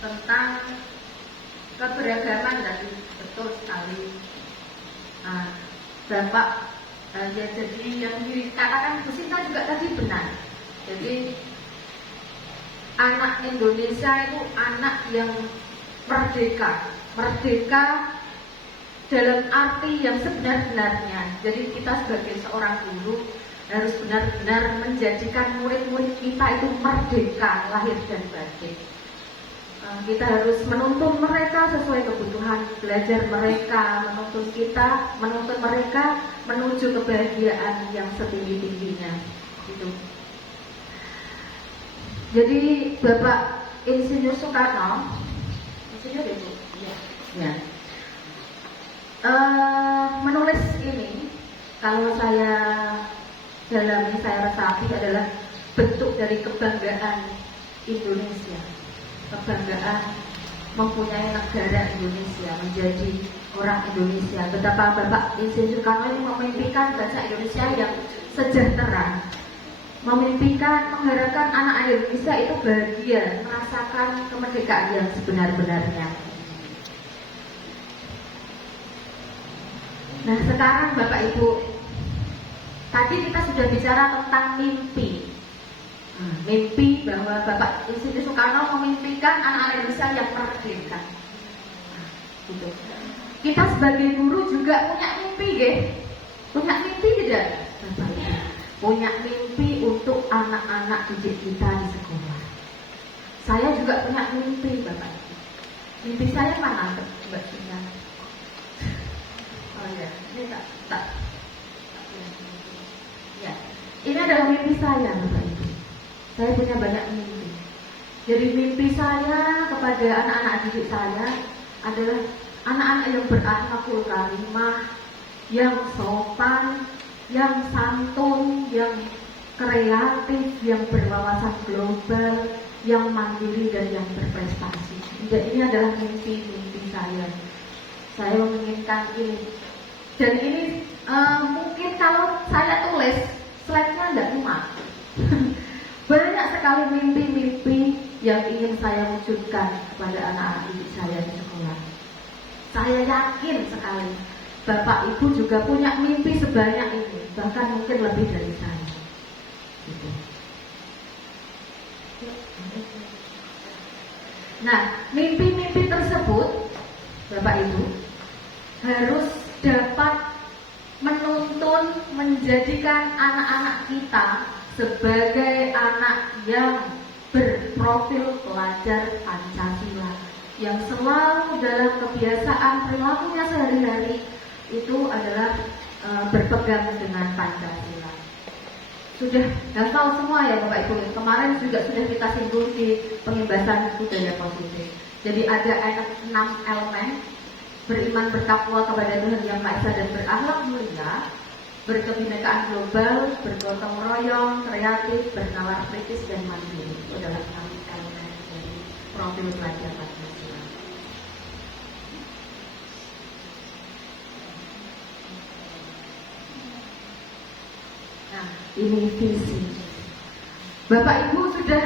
tentang keberagaman tadi, betul sekali. Dampak ya, jadi yang dikatakan Bu Sinta juga tadi benar. Jadi anak Indonesia itu anak yang merdeka dalam arti yang sebenar-benarnya. Jadi kita sebagai seorang guru harus benar-benar menjadikan murid-murid kita itu merdeka lahir dan batin. Kita harus menuntun mereka sesuai kebutuhan belajar mereka, menuntun mereka menuju kebahagiaan yang setinggi-tingginya. Gitu. Jadi Bapak Insinyur Soekarno, Insinyur ya Bu? Iya. Menulis ini, kalau saya resapi adalah bentuk dari kebanggaan Indonesia, kebanggaan mempunyai negara Indonesia, menjadi orang Indonesia. Betapa Bapak Insinyur Soekarno ini memimpikan bangsa Indonesia yang sejahtera, memimpikan, mengharapkan anak Indonesia itu bahagia, merasakan kemerdekaan yang sebenar-benarnya. Nah sekarang Bapak Ibu, tadi kita sudah bicara tentang mimpi. Mimpi bahwa Bapak Insinyur Soekarno memimpikan anak-anak Indonesia yang merdeka. Gitu. Kita sebagai guru juga punya mimpi, punya mimpi tidak, Bapak Ibu? Punya mimpi untuk anak-anak didik kita di sekolah. Saya juga punya mimpi, Bapak Ibu. Mimpi saya mana, Mbak Tina? Oh ya, ini tak. Ya, ini adalah mimpi saya, Bapak Ibu. Saya punya banyak mimpi. Jadi mimpi saya kepada anak-anak didik saya adalah anak-anak yang berakhlakul karimah, yang sopan, yang santun, yang kreatif, yang berwawasan global, yang mandiri dan yang berprestasi. Dan ini adalah mimpi-mimpi saya. Saya menginginkan ini. Dan ini mungkin kalau saya tulis slide-nya tidak muat. Banyak sekali mimpi-mimpi yang ingin saya wujudkan kepada anak-anak didik saya di sekolah. Saya yakin sekali Bapak Ibu juga punya mimpi sebanyak ini, bahkan mungkin lebih dari saya. Gitu. Nah, mimpi-mimpi tersebut, Bapak Ibu, harus dapat menuntun, menjadikan anak-anak kita sebagai anak yang berprofil pelajar Pancasila, yang selalu dalam kebiasaan perilakunya sehari-hari itu adalah berpegang dengan Pancasila. Sudah hafal semua ya Bapak Ibu. Kemarin juga sudah kita singgung di pengimbasan budaya positif. Jadi ada 6 elemen: beriman, bertakwa kepada Tuhan Yang Maha Esa dan berakhlak mulia, berkebinekaan global, bergotong royong, kreatif, bernalar kritis dan mandiri. Itu adalah 6 elemen dari profil pelajar Pancasila. Nah, ini visi. Bapak Ibu sudah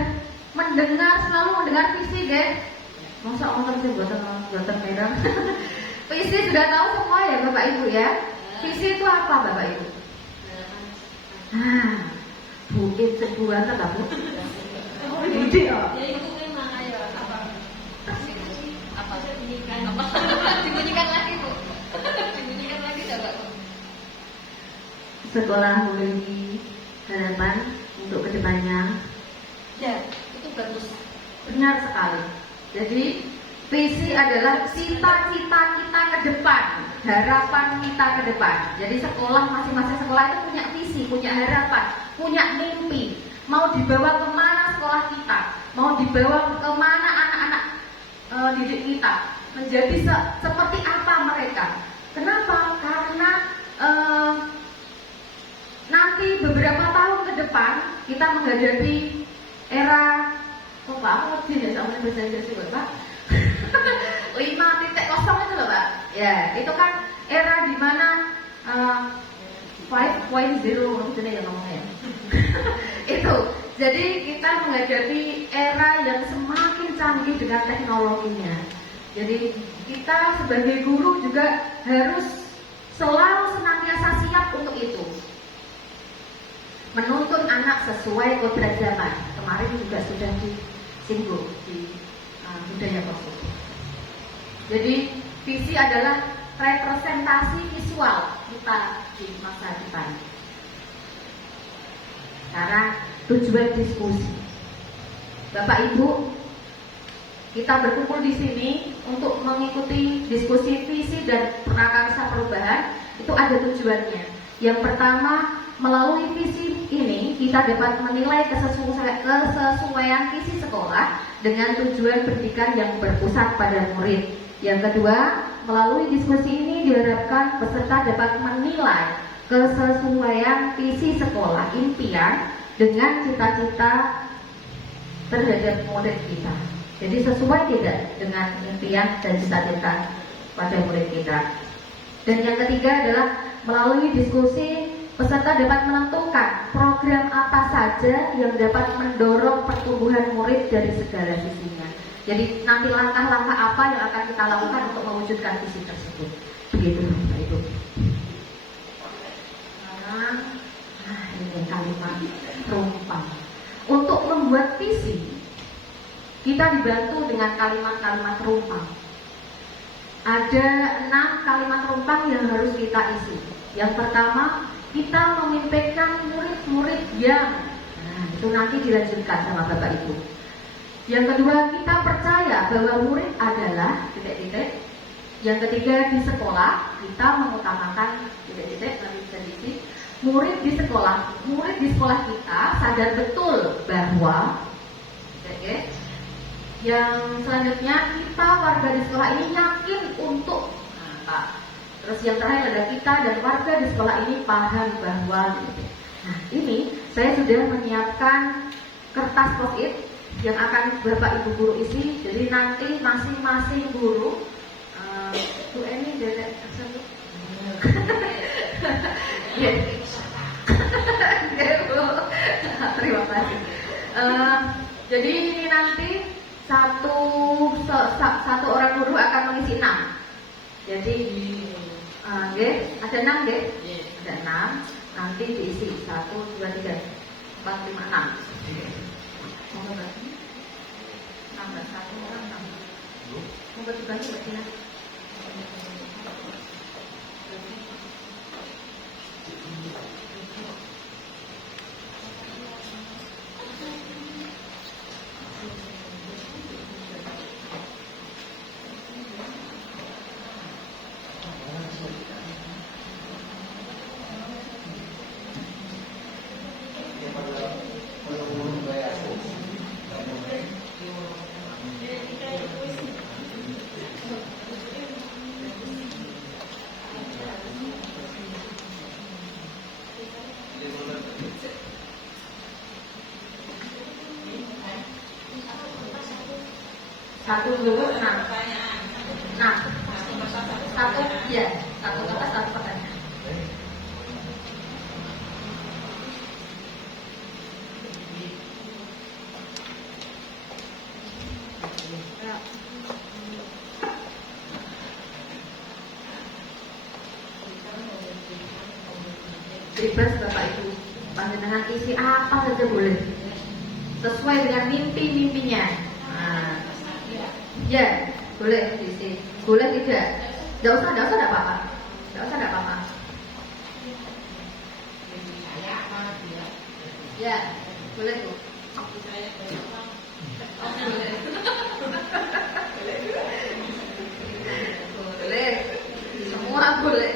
selalu mendengar visi, guys. Masa orang sih buatan merah. Visi sudah tahu semua ya Bapak Ibu ya. Visi itu apa Bapak Ibu? Mungkin sebuah tak Bu? Oh, ide ya. Ya itu memang ayo apa? Dibunyikan lagi Bu. Dibunyikan lagi Bapak. Sekolah memiliki harapan untuk kedepannya. Ya, itu bagus. Benar sekali. Jadi visi adalah cita-cita kita ke depan, harapan kita ke depan. Jadi sekolah, masing-masing sekolah itu punya visi, punya harapan, punya mimpi. Mau dibawa kemana sekolah kita, mau dibawa kemana anak-anak didik kita, menjadi seperti apa mereka. Kenapa? Karena nanti beberapa tahun ke depan kita menghadapi era Pak, ya sama bahasa Inggris juga Pak. 5.0 itu loh Pak. Ya, itu kan era di mana 5.0 maksudnya ya ngomongnya. Itu. Jadi kita menghadapi era yang semakin canggih dengan teknologinya. Jadi kita sebagai guru juga harus selalu senantiasa siap untuk itu. Menuntun anak sesuai kodrat zaman. Kemarin juga sudah disinggung di budaya positif. Jadi visi adalah representasi visual kita di masa depan. Sekarang tujuan diskusi. Bapak Ibu, kita berkumpul di sini untuk mengikuti diskusi visi dan prakarsa perubahan. Itu ada tujuannya. Yang pertama, melalui visi ini kita dapat menilai kesesuaian visi sekolah dengan tujuan pendidikan yang berpusat pada murid. Yang kedua, melalui diskusi ini diharapkan peserta dapat menilai kesesuaian visi sekolah impian dengan cita-cita terhadap murid kita. Jadi sesuai tidak dengan impian dan cita-cita pada murid kita. Dan yang ketiga adalah melalui diskusi peserta dapat menentukan program apa saja yang dapat mendorong pertumbuhan murid dari segala sisinya. Jadi nanti langkah-langkah apa yang akan kita lakukan untuk mewujudkan visi tersebut. Begitu Bapak Ibu. Nah, ini kalimat rumpang. Untuk membuat visi, kita dibantu dengan kalimat-kalimat terumpang. Ada 6 kalimat terumpang yang harus kita isi. Yang pertama, kita memimpikan murid-murid yang, itu nanti dilanjutkan sama Bapak Ibu. Yang kedua, kita percaya bahwa murid adalah titik-titik. Yang ketiga, di sekolah kita mengutamakan titik-titik, nanti bisa diisi. Murid di sekolah kita sadar betul bahwa titik. Yang selanjutnya, kita warga di sekolah ini yakin untuk terus yang terakhir adalah kita dan warga di sekolah ini paham bahwa nah ini saya sudah menyiapkan kertas post-it yang akan Bapak Ibu guru isi. Jadi nanti masing-masing guru Bu Eni dari tersebut terima kasih. Jadi ini nanti satu orang guru akan mengisi 6. Jadi ada 6 deh. Ada 6. Nanti diisi 1, 2, 3, 4, 5, 6. Mau berbagi? 16 satu orang 6. Mau berbagi Mbak Tina? Satu dulu 6. Nah, satu ya, satu kata satu pertanyaan. Bebas Bapak Ibu, panjenengan isi apa saja boleh, sesuai dengan mimpi-mimpinya. Ya, boleh diisi. Boleh tidak? Tidak usah tidak apa-apa. Tidak usah tidak apa-apa. Ya, boleh Bu. Boleh. Boleh. Semua boleh.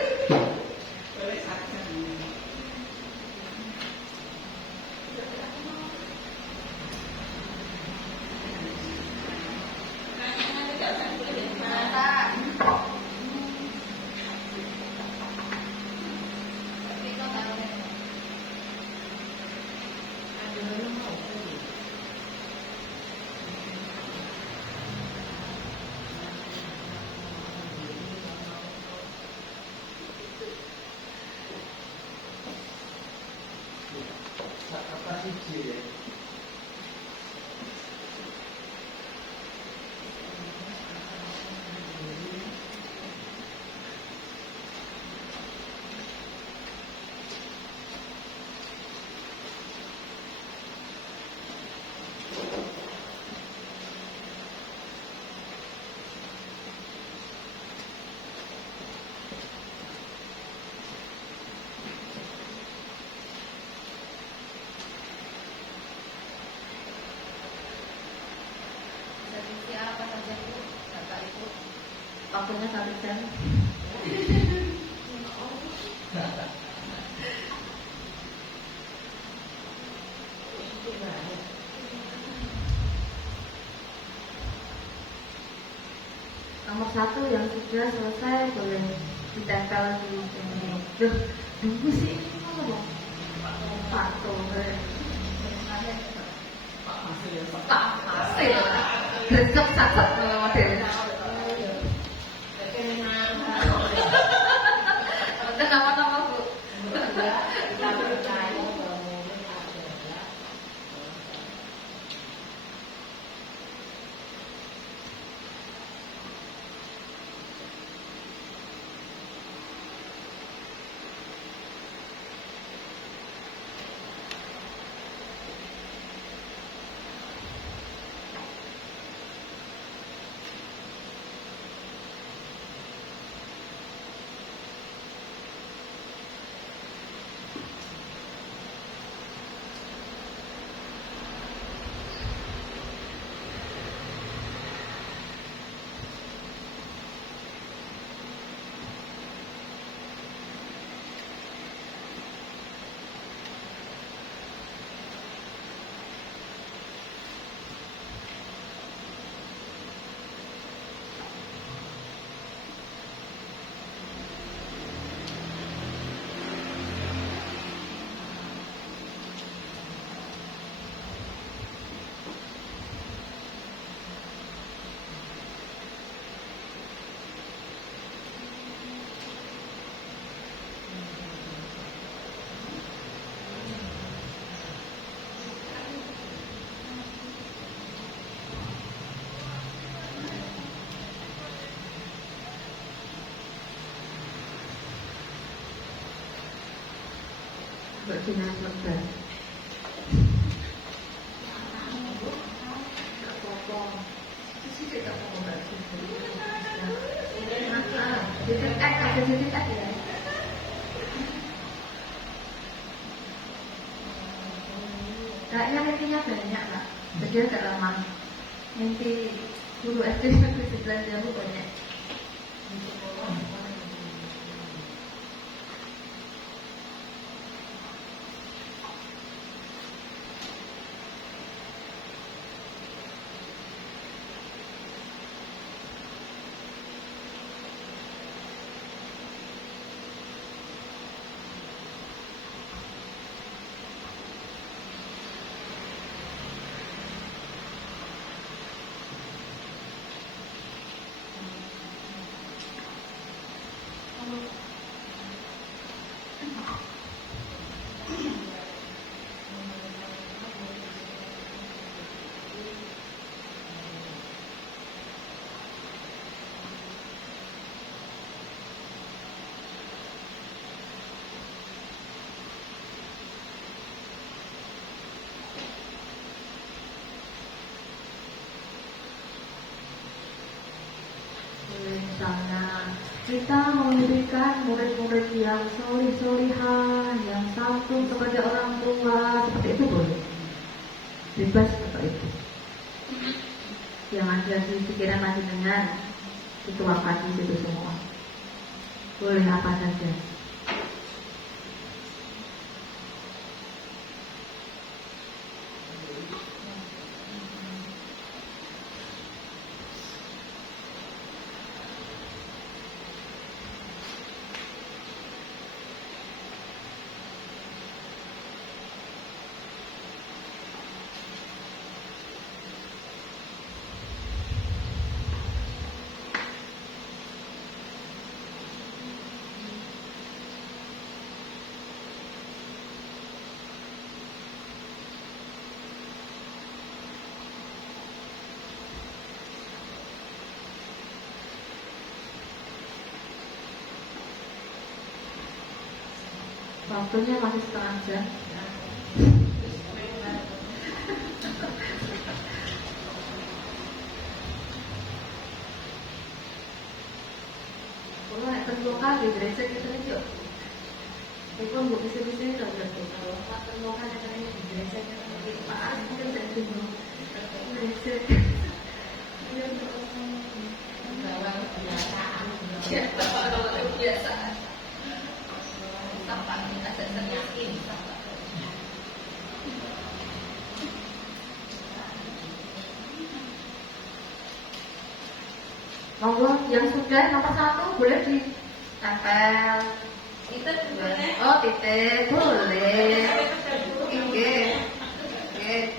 Waktunya 1 jam. Nomor 1 yang sudah selesai boleh ditempel di sini. Tunggu sih ini dong. Pak hasil. Besok catat model. Nama-nama Bu. Mbak Gina Lebar. Titik F ya. Kayaknya mimpinya banyak Kak. Jadi agak lama. Mimpi guru SD sampai 11 jauh banyak. Misalnya kita memberikan murid-murid yang solih-solihah, yang santun kepada orang tua, seperti itu boleh. Bebas seperti itu. Yang ada di pikiran dengan dituangkan di situ semua. Boleh apa saja. Waktunya masih setengah jam. Kalau nak terbuka di gereja kita tunjuk. Itu nggak bisa itu berarti kalau nak terbuka katanya di gereja kita tunjuk. Pak mungkin saya tunjuk. Gereja. Bawa kebiasaan. Ya, bawa kebiasaan. Sampai kita yakin. Monggo yang sudah nomor 1 boleh ditempel. Titik boleh. Oh titik boleh. Oke. Oke.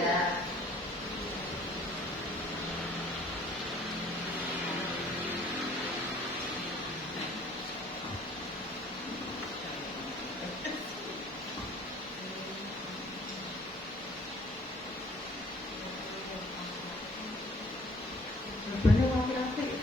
Ya. Bener laki-laki.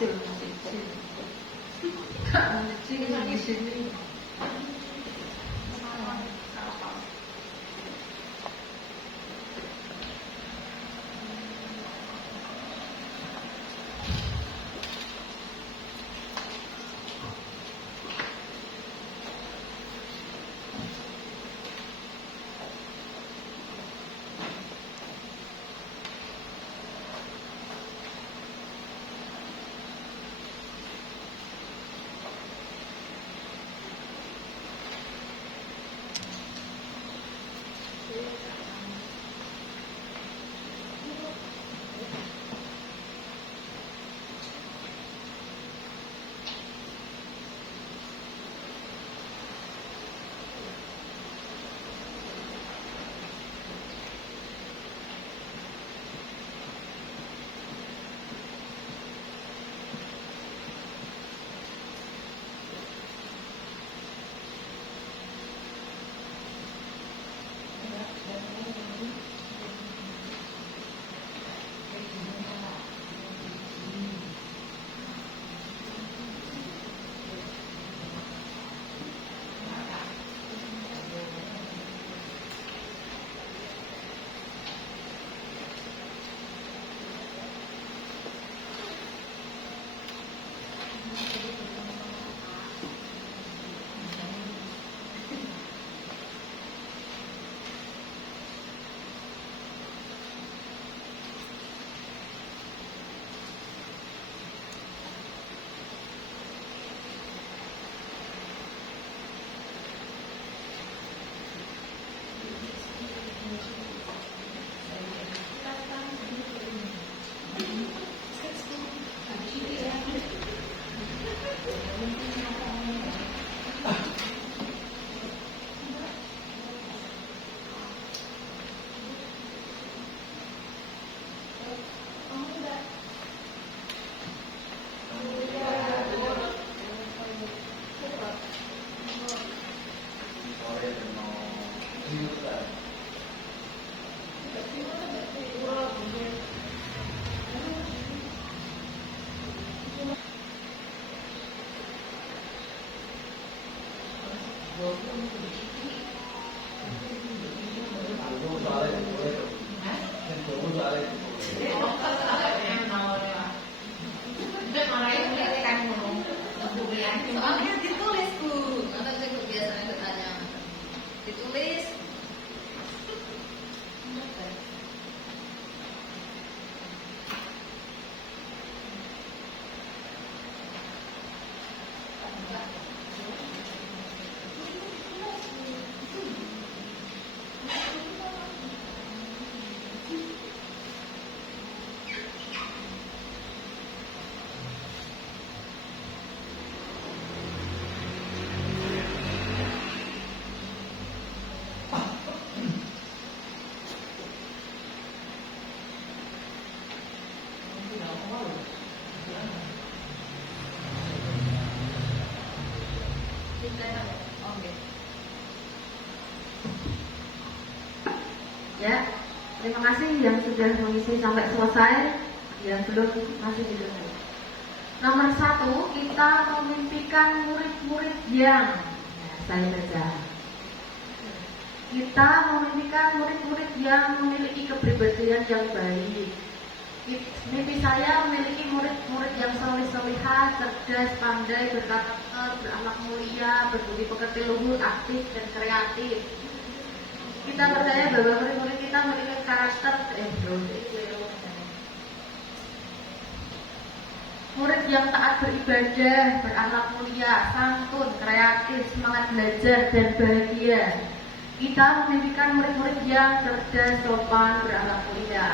hasil di sini. Soalnya ditulis Bu. Atau saya kebiasaan bertanya. Ditulis. Ya, terima kasih yang sudah mengisi sampai selesai, yang belum masih didengar. Nomor 1, kita memimpikan murid-murid yang, saya baca. Kita memimpikan murid-murid yang memiliki kepribadian yang baik. Mimpi saya memiliki murid-murid yang soleh-solehah, cerdas, pandai, berkarakter, berakhlak mulia, berbudi pekerti luhur, aktif dan kreatif. Kita percaya bahwa murid-murid kita memiliki karakter murid yang taat beribadah, berakhlak mulia, santun, kreatif, semangat belajar dan bahagia. Kita memimpikan murid-murid yang cerdas, sopan, berakhlak mulia.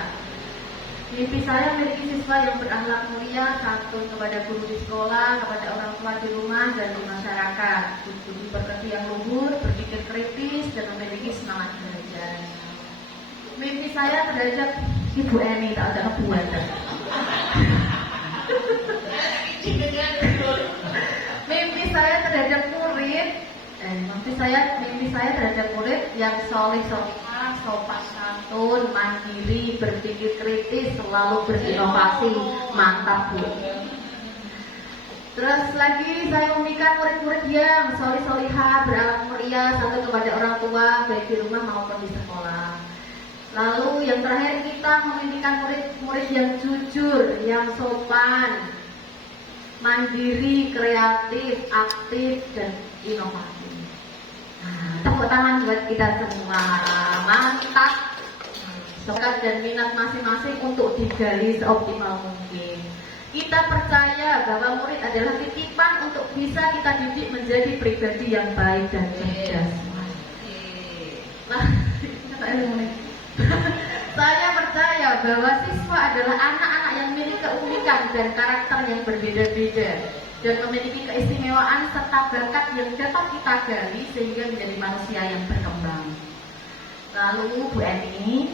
Mimpi saya memiliki siswa yang berakhlak mulia, santun kepada guru di sekolah, kepada orang tua di rumah dan di masyarakat, berbudi pekerti yang luhur, berpikir kritis dan memiliki semangat belajar. Mimpi saya terhadap Ibu Eni, tak ada kebuatan. Mimpi saya terhadap murid, mimpi saya terhadap murid yang soleh-solehah, sopan santun, mandiri, berpikir kritis, selalu berinovasi. Mantap Bu. Terus lagi saya membimbing murid-murid yang solih-solihah, berakhlak mulia, satu kepada orang tua, baik di rumah maupun di sekolah. Lalu yang terakhir kita membimbing murid-murid yang jujur, yang sopan, mandiri, kreatif, aktif, dan inovatif. Nah, tepuk tangan buat kita semua, mantap. Bakat dan minat masing-masing untuk digali seoptimal mungkin. Kita percaya bahwa murid adalah titipan untuk bisa kita didik menjadi pribadi yang baik dan cerdas. Saya percaya bahwa siswa adalah anak-anak yang memiliki keunikan dan karakter yang berbeda-beda dan memiliki keistimewaan serta bakat yang dapat kita gali sehingga menjadi manusia yang berkembang. Lalu Bu Eni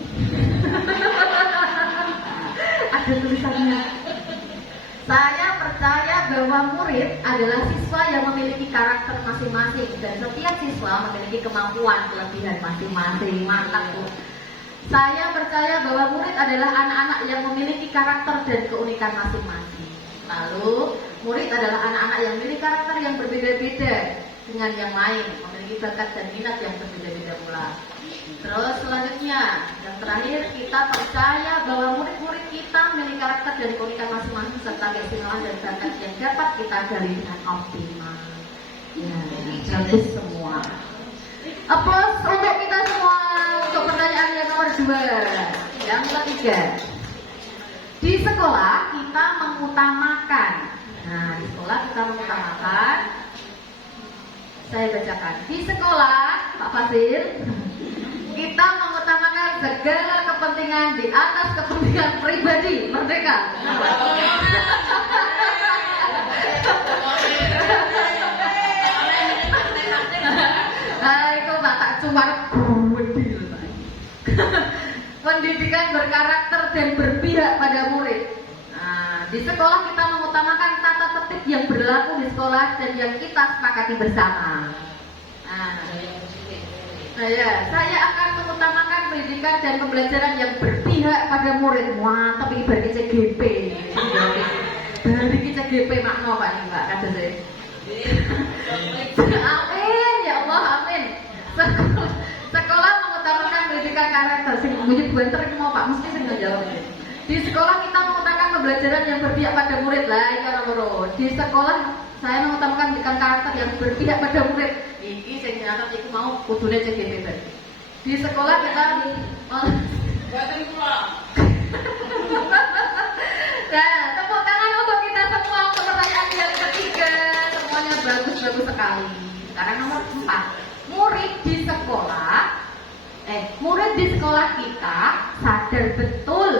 ada tulisannya. Saya percaya bahwa murid adalah siswa yang memiliki karakter masing-masing dan setiap siswa memiliki kemampuan kelebihan masing-masing. Mantap Bu. Saya percaya bahwa murid adalah anak-anak yang memiliki karakter dan keunikan masing-masing. Lalu murid adalah anak-anak yang memiliki karakter yang berbeda-beda dengan yang lain, memiliki bakat dan minat yang berbeda-beda pula. Terus selanjutnya, yang terakhir kita percaya bahwa murid-murid kita memiliki karakter dan keunikan masing-masing serta keistimewaan dan bakat yang dapat kita gali dengan optimal. Ya, bagus semua. Aplaus untuk kita semua untuk pertanyaan yang nomor 2. Yang ketiga, di sekolah kita mengutamakan. Nah, di sekolah kita mengutamakan. Saya bacakan. Di sekolah, Pak Fasil, kita mengutamakan segala kepentingan di atas kepentingan pribadi merdeka. Nah, itu Pak tak cuma pendidikan berkarakter dan berpihak pada murid. Nah, di sekolah kita mengutamakan tata tertib yang berlaku di sekolah dan yang kita sepakati bersama. Nah ya, saya akan mengutamakan pendidikan dan pembelajaran yang berpihak pada murid. Wah, tapi ibarat CGP. Dari CGP makna Pak ini Mbak kata saya. Amin ya Allah, amin. Sekolah mengutamakan pendidikan karakter. Sing bunyi buanter iki mau Pak, mesti sing jawab. Di sekolah kita mengutamakan pembelajaran yang berpihak pada murid. Lah iki ana loro. Di sekolah saya mengutamakan pendidikan karakter yang berpihak pada murid. Iki sing nyatet iku mau kudune CGP berarti. Di sekolah kita buatin kula. Nah, tepuk tangan untuk kita semua untuk pertanyaan yang ketiga. Semuanya bagus-bagus sekali. Sekarang nomor 4. Murid di sekolah kita sadar betul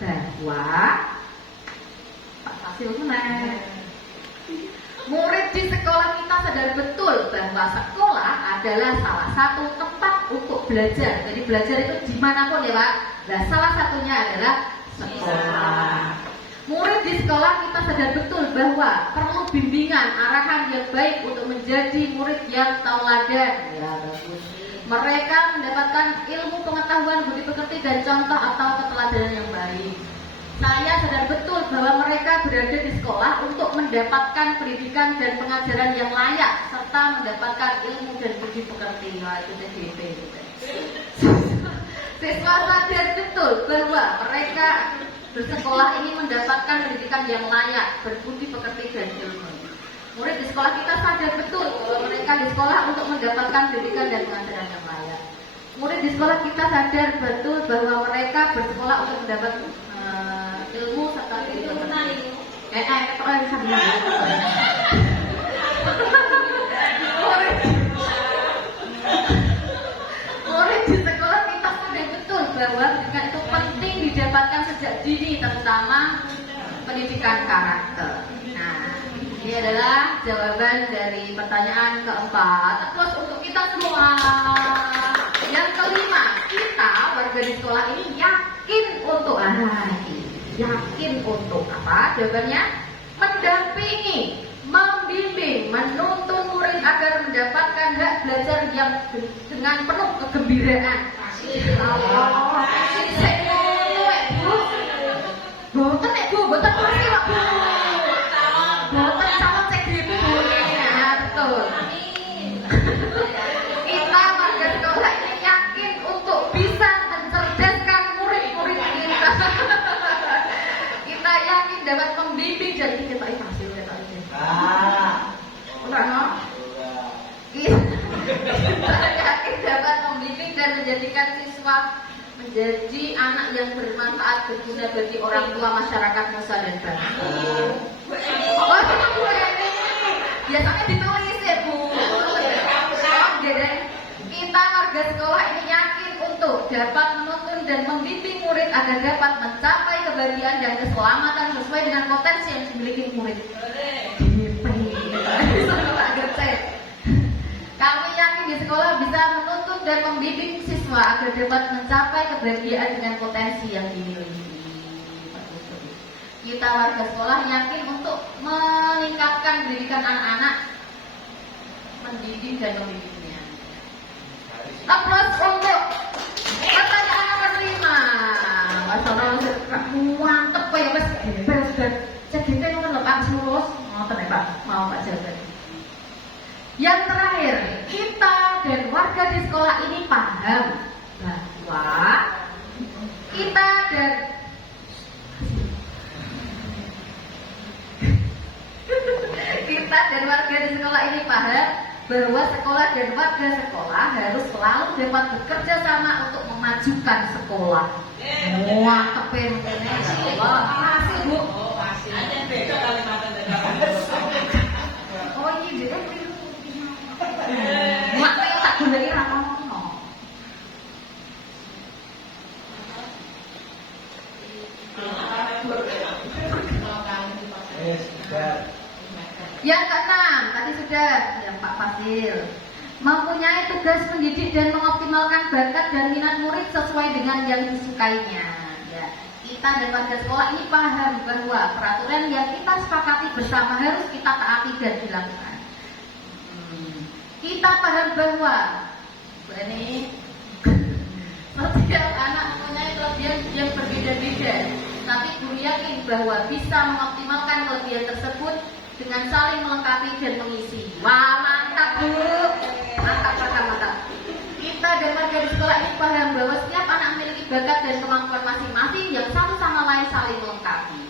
bahwa Pak Fasil menang. Murid di sekolah kita sadar betul bahwa sekolah adalah salah satu tempat untuk belajar. Jadi belajar itu dimanapun ya Pak. Nah, salah satunya adalah sekolah. Murid di sekolah kita sadar betul bahwa perlu bimbingan, arahan yang baik untuk menjadi murid yang tauladan. Ya, bagus. Mereka mendapatkan ilmu pengetahuan, budi pekerti dan contoh atau keteladanan yang baik. Saya sadar betul bahwa mereka berada di sekolah untuk mendapatkan pendidikan dan pengajaran yang layak serta mendapatkan ilmu dan budi pekerti. Wah, itu CGP. Siswa sadar betul bahwa mereka bersekolah ini mendapatkan pendidikan yang layak, berbudi pekerti dan ilmu. Murid di sekolah kita sadar betul bahwa mereka di sekolah untuk mendapatkan pendidikan dan pengajaran yang layak. Murid di sekolah kita sadar betul bahwa mereka bersekolah untuk mendapat ilmu serta murid di sekolah kita sadar betul bahwa pendidikan itu penting didapatkan sejak dini, terutama pendidikan karakter. Nah, ini adalah jawaban dari pertanyaan keempat. Terus untuk kita semua. Yang kelima, kita warga di sekolah ini yakin untuk apa? Jawabannya mendampingi, membimbing, menuntun murid agar mendapatkan hak belajar yang dengan penuh kegembiraan. Allah. Boten nek Bu, boten pasti kok Bu. Boten sama menjadikan siswa menjadi anak yang bermanfaat berguna bagi orang tua, masyarakat, nusa dan bangsa. Oh, itu Bu Eni. Biasanya ditulis ya Bu. Jadi kita warga sekolah ini yakin untuk dapat menuntun dan membimbing murid agar dapat mencapai kebahagiaan dan keselamatan sesuai dengan potensi yang dimiliki murid. Kami yakin di sekolah bisa menuntun dan membimbing siswa agar dapat mencapai kebahagiaan dengan potensi yang dimiliki. Kita warga sekolah yakin untuk meningkatkan pendidikan anak-anak, mendidik dan membimbingnya. Aplaus untuk pertanyaan nomor 5. Masalah mantep ya Mas. Beres-beres. Cegite ngoten lho Pak lulus. Ngoten ya Pak. Mau Pak jawaban. Yang terakhir, kita dan warga di sekolah ini paham bahwa kita dan warga di sekolah ini paham bahwa sekolah dan warga sekolah harus selalu dapat bekerja sama untuk memajukan sekolah. Wah, kepen Allah. Masih Bu. Ada beda kalimatnya dari Oh iya, dia mak tak gunani ra ngono. Yang keenam, tadi sudah yang Pak Fasil. Mempunyai tugas mendidik dan mengoptimalkan bakat dan minat murid sesuai dengan yang disukainya. Ya, kita dan warga sekolah ini paham bahwa peraturan yang kita sepakati bersama harus kita taati dan dilakukan. Kita paham bahwa ini setiap anak mempunyai kelebihan yang berbeda-beda, tapi guru yakin bahwa bisa mengoptimalkan kelebihan tersebut dengan saling melengkapi dan mengisi. Wah, mantap Bu, mantap. Kita dan warga di sekolah ini paham bahwa setiap anak memiliki bakat dan kemampuan masing-masing yang satu sama lain saling melengkapi.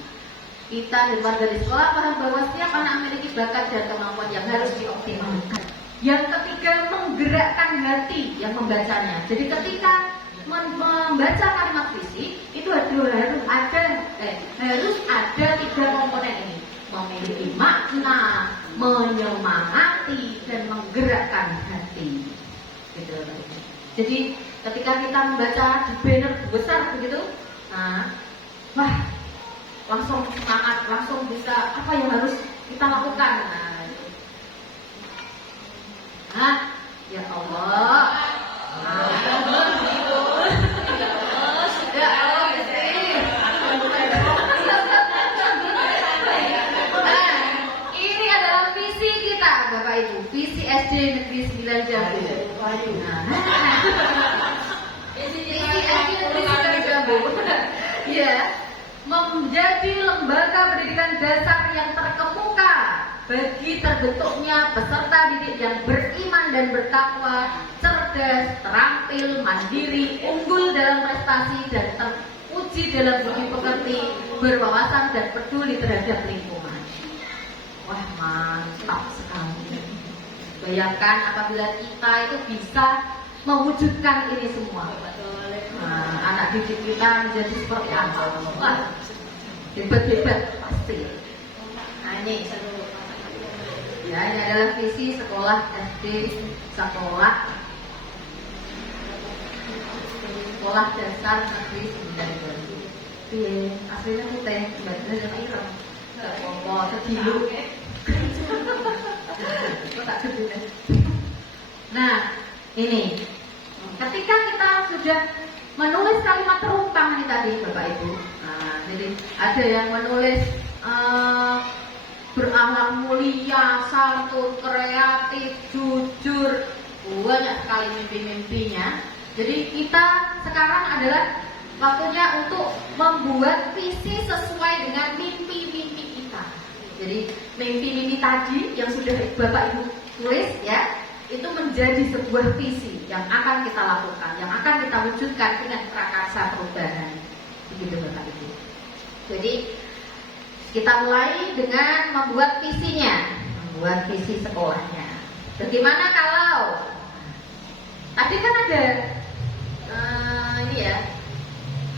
Kita dan warga di sekolah paham bahwa setiap anak memiliki bakat dan kemampuan yang harus dioptimalkan. Yang ketiga, menggerakkan hati yang membacanya. Jadi ketika membaca kalimat puisi itu harus ada 3 komponen ini: memiliki makna, menyemangati, dan menggerakkan hati. Gitu. Jadi ketika kita membaca di banner besar begitu, nah, wah, langsung semangat, langsung bisa apa yang harus kita lakukan. Nah, ya Allah. Ini adalah visi kita, Bapak Ibu. Visi SD Negeri 9 Jambu. Visi SD Negeri 9 Jambu. Ya, menjadi lembaga pendidikan dasar yang terkemuka bagi terbentuknya peserta didik yang beriman dan bertakwa, cerdas, terampil, mandiri, unggul dalam prestasi, dan teruji dalam budi pekerti, berwawasan dan peduli terhadap lingkungan. Wah, mantap sekali. Bayangkan apabila kita itu bisa mewujudkan ini semua. Nah, anak didik kita menjadi seperti apa? Wah, hebat-hebat pasti. Nah, ini ya, ini adalah visi sekolah SD sekolah dasar negeri 9 Jambu. Iya, aslinya kita yang baca dan ireng. Oh, sedilu. Nah, ini ketika kita sudah menulis kalimat terumpang ini tadi, Bapak Ibu. Nah, jadi ada yang menulis berakhlak mulia, santun, kreatif, jujur, banyak sekali mimpi-mimpinya. Jadi kita sekarang adalah waktunya untuk membuat visi sesuai dengan mimpi-mimpi kita. Jadi mimpi-mimpi tadi yang sudah Bapak Ibu tulis ya, itu menjadi sebuah visi yang akan kita lakukan, yang akan kita wujudkan dengan prakarsa perubahan. Begitu Bapak Ibu. Jadi kita mulai dengan membuat visinya, membuat visi sekolahnya. Bagaimana kalau tadi kan ada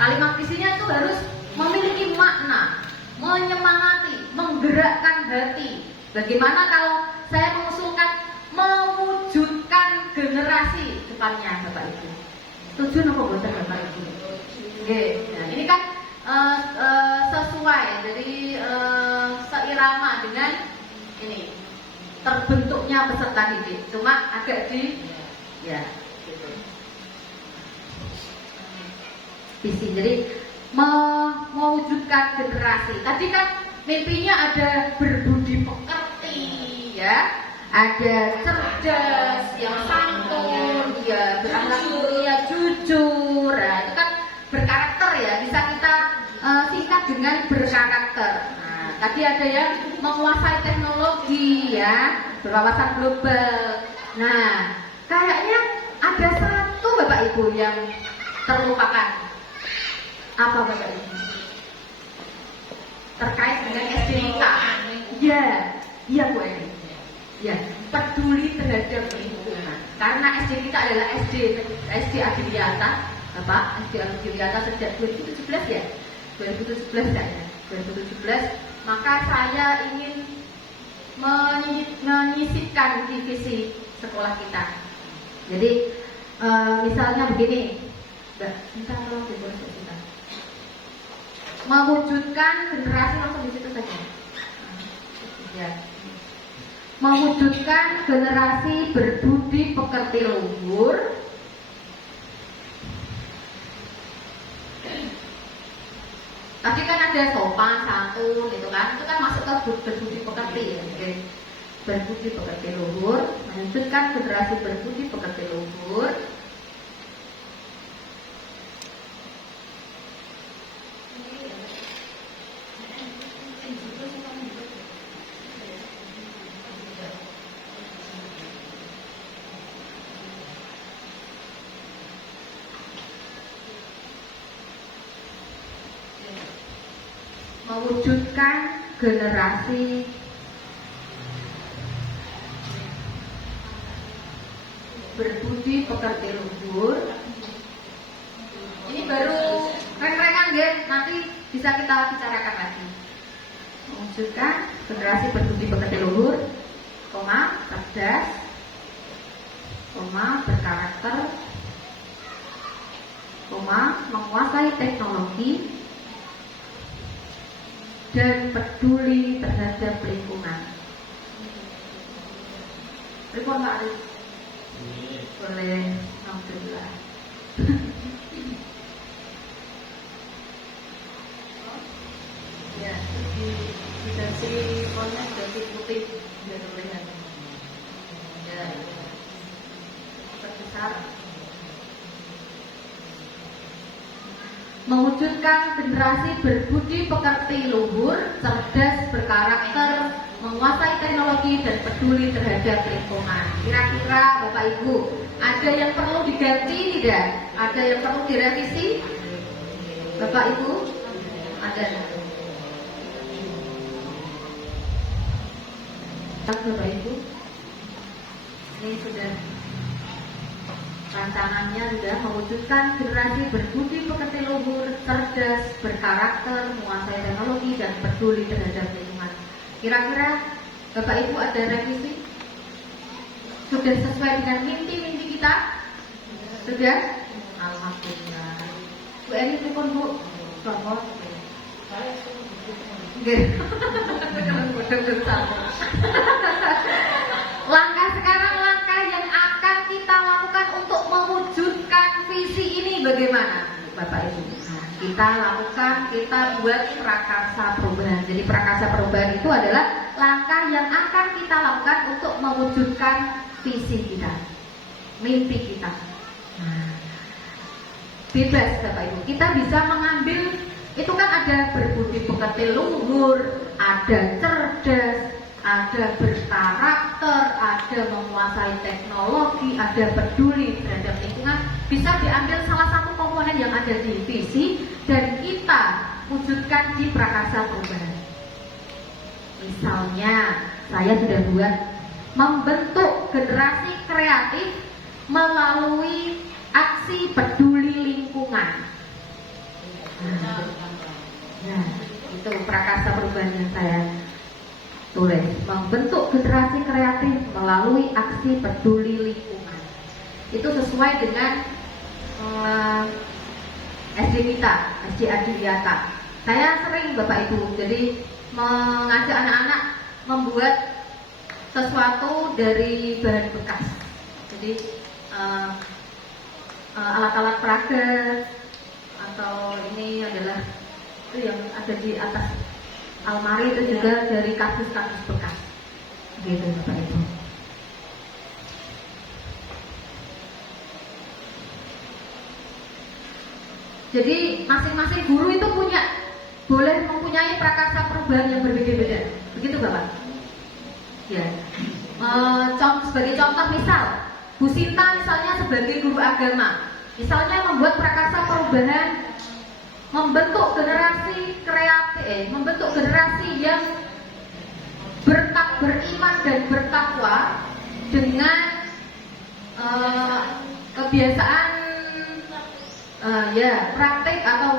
Kalimat visinya itu harus memiliki makna, menyemangati, menggerakkan hati. Bagaimana kalau saya mengusulkan mewujudkan generasi depannya, Bapak Ibu? Setuju nopo boten Bapak Ibu? Oke, nah ini kan sesuai, jadi seirama dengan ini terbentuknya peserta didik. Cuma agak di ya gitu. Visi. Jadi mewujudkan generasi. Tadi kan mimpinya ada berbudi pekerti, ya, ada cerdas, yang santun, ya, berakhlak mulia, jujur. Nah, itu kan berkarakter ya. Bisa kita singkat dengan berkarakter. Nah, tadi ada yang menguasai teknologi, ya, berwawasan global. Nah, kayaknya ada satu Bapak Ibu yang terlupakan. Apa Bapak Ibu? Terkait dengan SDK. Ya, iya Bu Eni. Ya, peduli terhadap lingkungan. Karena SD kita adalah SD Adiwiyata, Bapak, SD Adiwiyata sejak 2017 ya. 2017 kayaknya. 2017. Maka saya ingin menyisipkan divisi sekolah kita. Jadi misalnya begini, Mbak, minta tolong dibuat kita. Mewujudkan generasi, langsung di situ saja. Ya. Mewujudkan generasi berbudi pekerti luhur, tadi kan ada sopan, santun, itu kan masuk ke berbudi pekerti ya. Oke. Berbudi pekerti luhur, mewujudkan generasi berbudi pekerti luhur. Mewujudkan generasi berbudi pekerti luhur. Ini baru reng-rengan ya, nanti bisa kita bicarakan lagi. Mewujudkan generasi berbudi pekerti luhur, koma, cerdas, koma, berkarakter, koma, menguasai teknologi, dan peduli terhadap lingkungan. Report Pak Arif. Boleh, alhamdulillah. Ya, di versi fontnya versi putih biar terlihat. Ya, besar. Mewujudkan generasi berbudi pekerti luhur, cerdas, berkarakter, menguasai teknologi, dan peduli terhadap lingkungan. Kira-kira Bapak Ibu, ada yang perlu diganti tidak? Ada yang perlu direvisi? Bapak Ibu, ada? Bapak Ibu, ini sudah rancangannya, sudah mewujudkan generasi berbudi pekerti luhur, cerdas, berkarakter, menguasai teknologi, dan peduli terhadap lingkungan. Kira-kira Bapak Ibu ada revisi? Sudah sesuai dengan mimpi-mimpi kita? Sudah? Alhamdulillah. Bu Eni, telepon Bu. Bapak. Langkah sekarang, langkah yang akan kita lakukan untuk mewujudkan visi ini bagaimana, Bapak Ibu? Nah, kita lakukan, kita buat prakarsa perubahan. Jadi prakarsa perubahan itu adalah langkah yang akan kita lakukan untuk mewujudkan visi kita, mimpi kita. Nah, bebas Bapak Ibu, kita bisa mengambil, itu kan ada berbudi pekerti luhur, ada cerdas, ada berkarakter, ada menguasai teknologi, ada peduli terhadap lingkungan. Bisa diambil salah satu komponen yang ada di visi dan kita wujudkan di prakarsa perubahan. Misalnya, saya sudah buat membentuk generasi kreatif melalui aksi peduli lingkungan. Nah, itu prakarsa perubahan yang saya tulis. Membentuk generasi kreatif melalui aksi peduli lingkungan. Itu sesuai dengan SD kita, SD Adiwiyata. Saya sering Bapak Ibu, jadi mengajak anak-anak membuat sesuatu dari bahan bekas. Jadi alat-alat peraga atau ini adalah itu yang ada di atas almari itu juga dari kardus-kardus bekas. Gitu Bapak Ibu. Jadi masing-masing guru itu boleh mempunyai prakarsa perubahan yang berbeda-beda. Begitu Bapak? Ya. Sebagai contoh misal, Bu Sinta misalnya sebagai guru agama, misalnya membuat prakarsa perubahan, membentuk generasi kreatif, membentuk generasi yang beriman dan bertakwa dengan kebiasaan praktik atau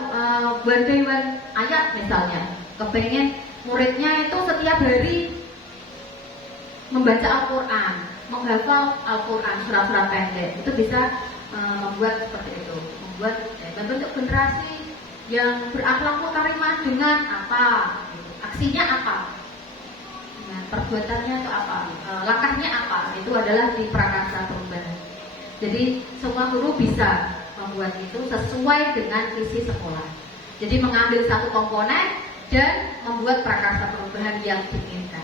berdaiwan ayat misalnya. Kepengen muridnya itu setiap hari membaca Al-Quran, menghafal Al-Quran, surat-surat pendek. Itu bisa membuat seperti itu, membentuk generasi yang berakhlak karimah dengan apa, aksinya apa, nah, perbuatannya itu apa, langkahnya apa, itu adalah di prakarsa perubahan. Jadi semua guru bisa membuat itu sesuai dengan visi sekolah. Jadi mengambil satu komponen dan membuat prakarsa perubahan yang diinginkan.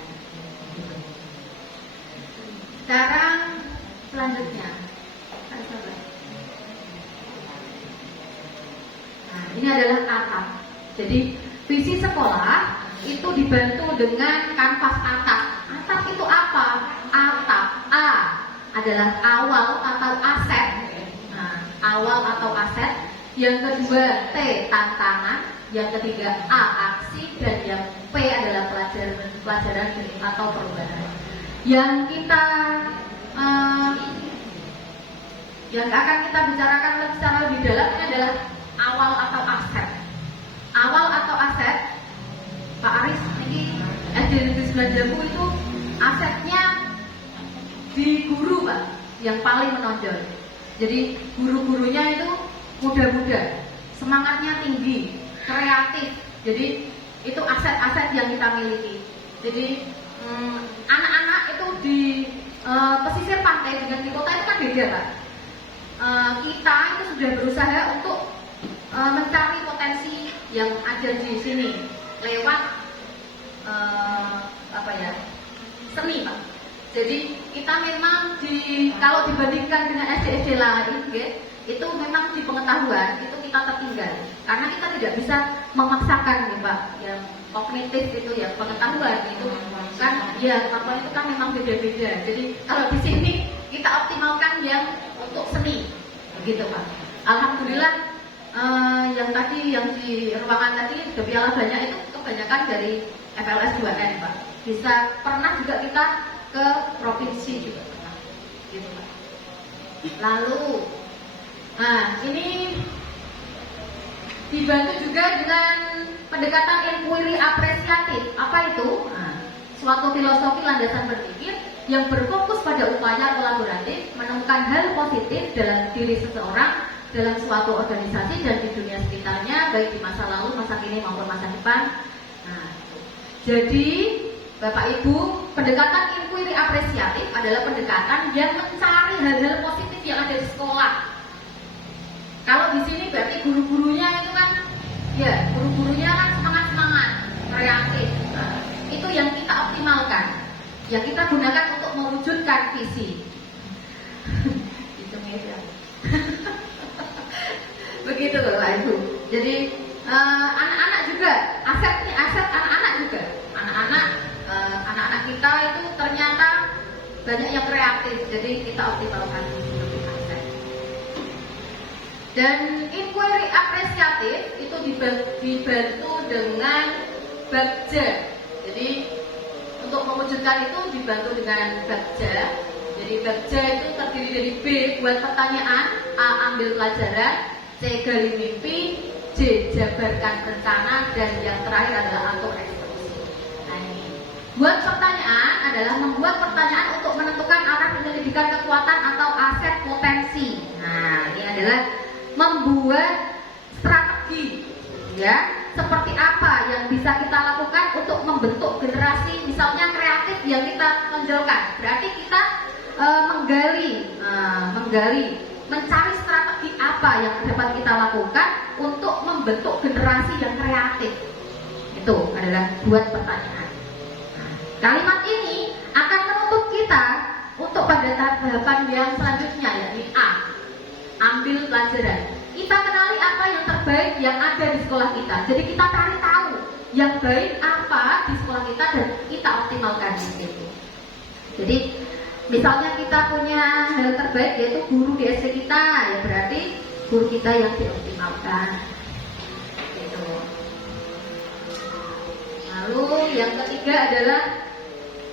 Sekarang selanjutnya, nah, ini adalah atap. Jadi visi sekolah itu dibantu dengan kanvas atap. Atap itu apa? Atap A adalah awal atau aset. Nah, awal atau aset. Yang kedua T tantangan. Yang ketiga A aksi dan yang P adalah pelajaran atau perubahan. Yang akan kita bicarakan secara lebih dalam ini adalah awal atau aset. Awal atau aset, Pak Aris ini SD Negeri 9 Jambu itu asetnya di guru Pak, yang paling menonjol. Jadi guru-gurunya itu muda-muda, semangatnya tinggi, kreatif. Jadi itu aset-aset yang kita miliki. Jadi anak-anak itu di pesisir pantai dengan di kota itu kan beda Pak. Kita itu sudah berusaha untuk mencari potensi yang ada di sini lewat seni Pak. Jadi kita memang kalau dibandingkan dengan SD-SD lain, itu memang di pengetahuan itu kita tertinggal karena kita tidak bisa memaksakan Pak, yang kognitif itu ya pengetahuan itu kan ya apa itu kan memang beda-beda. Jadi kalau di sini kita optimalkan yang untuk seni, begitu Pak. Alhamdulillah yang di ruangan tadi sudah piala banyak itu kebanyakan dari FLS 2N Pak. Bisa pernah juga kita ke provinsi juga pernah, gitu Pak. Lalu, nah ini dibantu juga dengan pendekatan inquiry apresiatif. Apa itu? Nah, suatu filosofi landasan berpikir yang berfokus pada upaya kolaboratif menemukan hal positif dalam diri seseorang, dalam suatu organisasi dan di dunia sekitarnya, baik di masa lalu, masa kini maupun masa depan. Nah, jadi Bapak Ibu, pendekatan inquiry apresiatif adalah pendekatan yang mencari hal-hal positif yang ada di sekolah. Kalau di sini berarti guru-gurunya itu kan, ya guru-gurunya kan semangat-semangat, kreatif. Nah, itu yang kita optimalkan, yang kita gunakan untuk mewujudkan visi. Itu ya. Begitu Bapak Ibu. Jadi anak-anak juga, aset anak-anak juga. Anak-anak kita itu ternyata banyak yang kreatif, jadi kita optimalkan aset. Dan inquiry apresiatif itu dibantu dengan Bagja. Jadi untuk mewujudkan itu dibantu dengan Bagja. Jadi Bagja itu terdiri dari B buat pertanyaan, A ambil pelajaran, C gali mimpi, C J. Jabarkan rencana, dan yang terakhir adalah atur eksekusi. Nah ini. Buat pertanyaan adalah membuat pertanyaan untuk menentukan arah penyelidikan kekuatan atau aset potensi. Nah ini adalah membuat strategi, ya, seperti apa yang bisa kita lakukan untuk membentuk generasi misalnya kreatif yang kita tonjolkan. Berarti kita mencari strategi apa yang dapat kita lakukan untuk membentuk generasi yang kreatif. Itu adalah buat pertanyaan. Nah, kalimat ini akan menuntut kita untuk pada tahapan yang selanjutnya, yakni A, ambil pelajaran. Kita kenali apa yang terbaik yang ada di sekolah kita. Jadi kita cari tahu yang baik apa di sekolah kita dan kita optimalkan di situ. Jadi misalnya kita punya hal terbaik yaitu guru di SD kita, ya berarti guru kita yang dioptimalkan. Gitu. Lalu yang ketiga adalah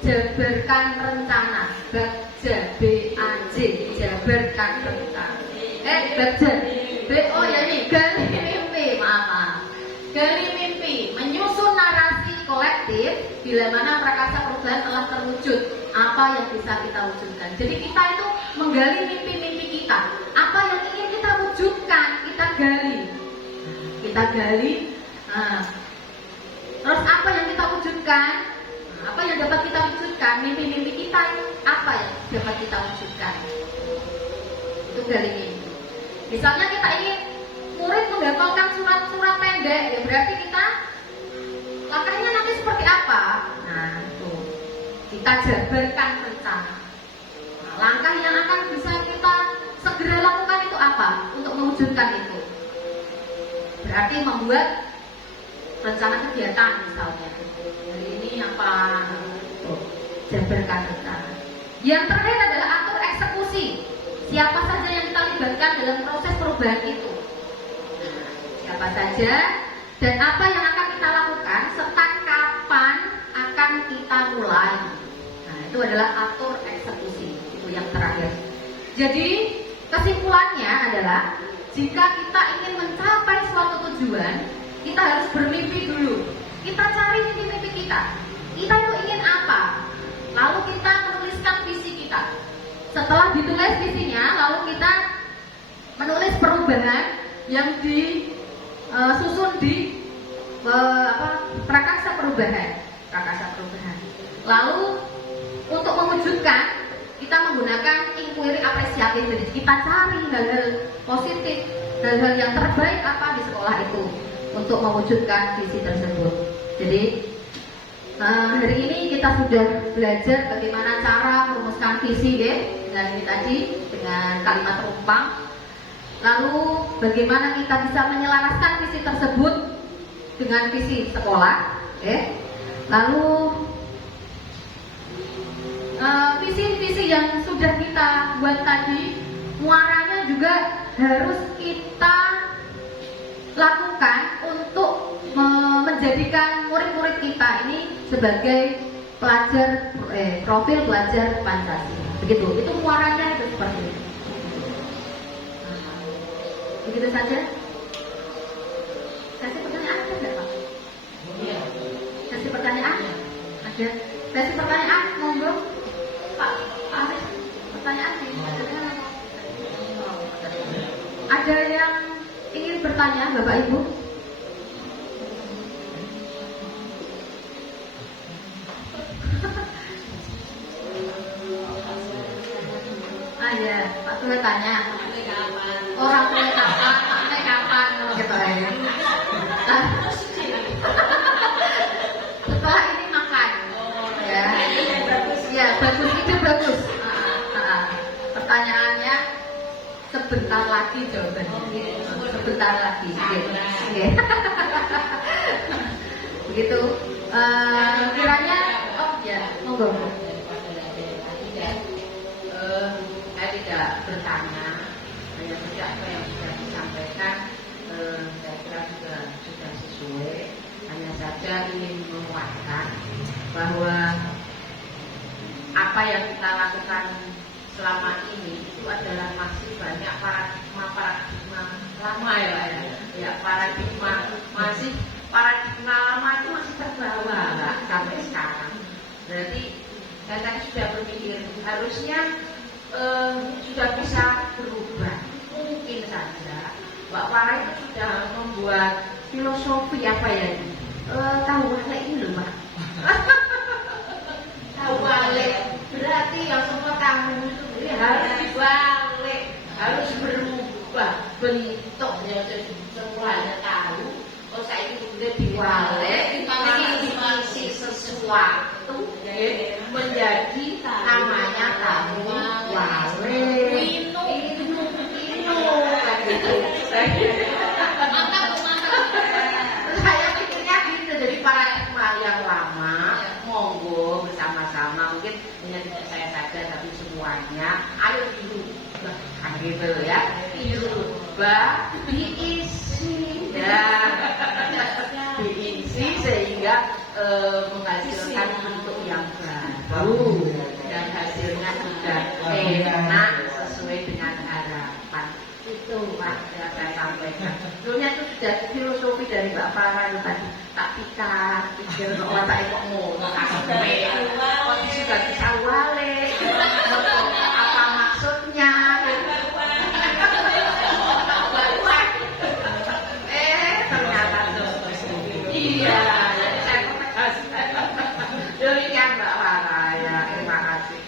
jabarkan rencana. BAJ, jabarkan rencana. Gali mimpi, maaf. Gali mimpi, menyusun narasi kolektif bila mana prakasa perubahan telah terwujud. Apa yang bisa kita wujudkan. Jadi kita itu menggali mimpi-mimpi kita. Apa yang ingin kita wujudkan, kita gali. Kita gali. Nah, terus apa yang kita wujudkan? Nah, apa yang dapat kita wujudkan? Mimpi-mimpi kita apa yang dapat kita wujudkan? Itu gali mimpi. Misalnya kita ingin murid menghafalkan surat-surat pendek, ya berarti kita langkahnya nanti seperti apa? Nah, itu kita jabarkan rencana. Nah, langkah yang akan bisa kita segera lakukan itu apa untuk mewujudkan itu? Berarti membuat rencana kegiatan misalnya. Hari ini apa? Jabarkan rencana. Yang terakhir adalah atur eksekusi. Siapa saja yang kita libatkan dalam proses perubahan itu? Siapa saja dan apa yang akan kita lakukan serta kapan akan kita mulai. Nah, itu adalah atur eksekusi. Itu yang terakhir. Jadi kesimpulannya adalah jika kita ingin mencapai suatu tujuan, kita harus bermimpi dulu. Kita cari mimpi-mimpi kita. Kita itu ingin apa? Lalu kita menuliskan visi kita. Setelah ditulis visinya, lalu kita menulis perubahan yang disusun di prakasa perubahan. Lalu untuk mewujudkan kita menggunakan inquiry apresiatif. Jadi kita cari hal-hal positif, hal-hal yang terbaik apa di sekolah itu untuk mewujudkan visi tersebut. Jadi hari ini kita sudah belajar bagaimana cara merumuskan visi, dengan ini tadi, dengan kalimat rumpang. Lalu bagaimana kita bisa menyelaraskan visi tersebut dengan visi sekolah, Lalu visi-visi yang sudah kita buat tadi, muaranya juga harus kita lakukan untuk menjadikan murid-murid kita ini sebagai profil pelajar Pancasila. Begitu, itu muaranya itu seperti itu. Begitu saja. Kasih pertanyaan ada nggak, Pak? Kasih pertanyaan? Ada. Kasih pertanyaan, monggo. Pak Arif, pertanyaan di ada yang ingin bertanya, Bapak Ibu? Ya, Pak Tule tanya. Orang Tule kapan? Maknya kapan? Gitu ya. Setelah ini makan. Ya, ya bagus, itu bagus. Pertanyaannya sebentar lagi jawabannya. Sebentar lagi. Begitu. Kiranya, monggo. Saya tidak bertanya, hanya saja apa yang sudah disampaikan, saya kira sudah sesuai. Hanya saja ingin menguatkan bahwa apa yang kita lakukan selama ini itu adalah masih banyak paradigma lama ya, paradigma masih paradigma lama itu masih terbawa Mbak, sampai sekarang. Berarti saya tadi sudah berpikir harusnya sudah bisa berubah. Mungkin saja Mbak Farah itu sudah membuat filosofi apa ya? Tahu wale ini loh Mbak. Tahu wale berarti yang semua tahu itu harus dibalik, harus berubah bentuknya jadi semuanya tahu. Oh saya itu udah diwale, diisi sesuatu menjadi namanya tahu wale. Saya pikirnya gitu, jadi paradigma yang lama monggo bersama-sama, mungkin hanya tidak saya saja tapi semuanya ayo dirubah, kan gitu ya, dirubah, diisi ya, diisi sehingga menghasilkan bentuk yang baru dan hasilnya sudah enak sesuai dengan harapan. Itu Pak yang saya sampaikan. Dulunya itu sudah filosofi dari Mbak Farah tadi. Tak pikir bahwa tak kok ngono kabeh. Kok sudah bisa wale. Apa maksudnya? Ternyata iya. Saya demikian Mbak Farah ya. Terima kasih.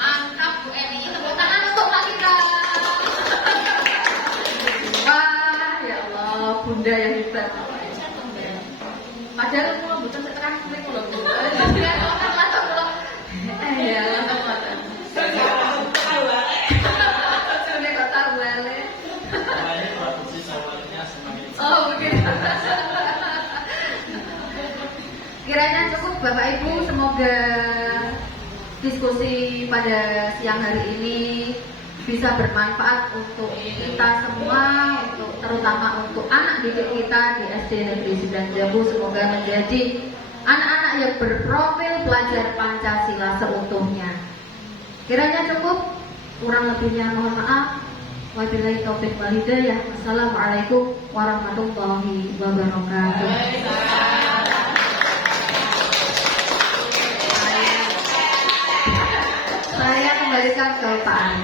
Mantap Bu Eni, tepuk tangan untuk Mbak Citra. Wah, ya Allah, Bunda yang hebat. Padahal kalau bukan setengah klik loh. Ya, langsung loh. Ya, langsung. Sudah kok tahu wale. Oh, begitu. Kiranya cukup Bapak Ibu, semoga diskusi pada siang hari ini bisa bermanfaat untuk kita semua, untuk terutama untuk anak didik kita di SD Negeri 9 Jambu. Semoga menjadi anak-anak yang berprofil pelajar Pancasila seutuhnya. Kiranya cukup, kurang lebihnya mohon maaf. Wabillahi taufiq wal hidayah. Wassalamualaikum warahmatullahi wabarakatuh. Saya kembalikan ke Pak Ari.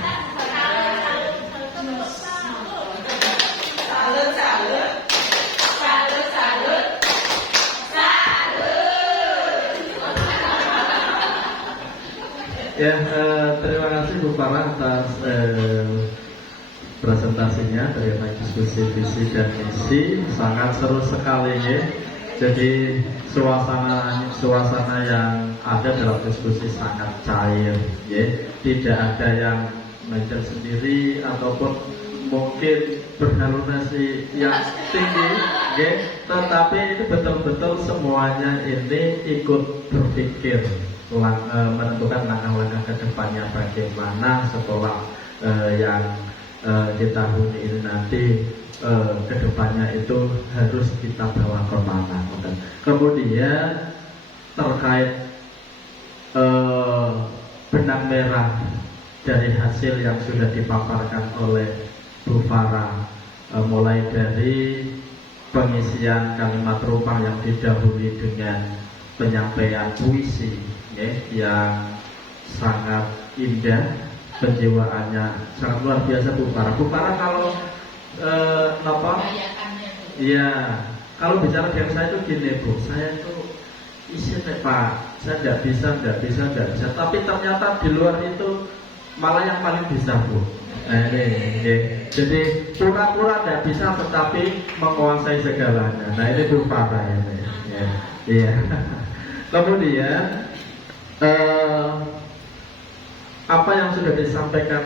Ya, terima kasih Bu Farah atas presentasinya dari diskusi visi dan misi, sangat seru sekali ya. Jadi suasana yang ada dalam diskusi sangat cair ya. Tidak ada yang mencari sendiri ataupun mungkin berhalusinasi yang tinggi ya. Tetapi itu betul-betul semuanya ini ikut berpikir menentukan langkah-langkah ke depannya bagaimana setelah yang di tahun ini nanti ke depannya itu harus kita bawa ke mana. Kemudian terkait benang merah dari hasil yang sudah dipaparkan oleh Bu Farah, mulai dari pengisian kalimat rumah yang didahului dengan penyampaian puisi ya, yang sangat indah, penjiwaannya sangat luar biasa Bu Farah. Bu Farah kalau iya, kalau bicara dengan saya itu gini Bu, saya itu isinya Pak, saya tidak bisa. Tapi ternyata di luar itu malah yang paling bisa Bu. Nah ini. Jadi pura-pura tidak bisa tetapi menguasai segalanya. Nah ini Bu Farah ini. Ya. Iya. Kemudian apa yang sudah disampaikan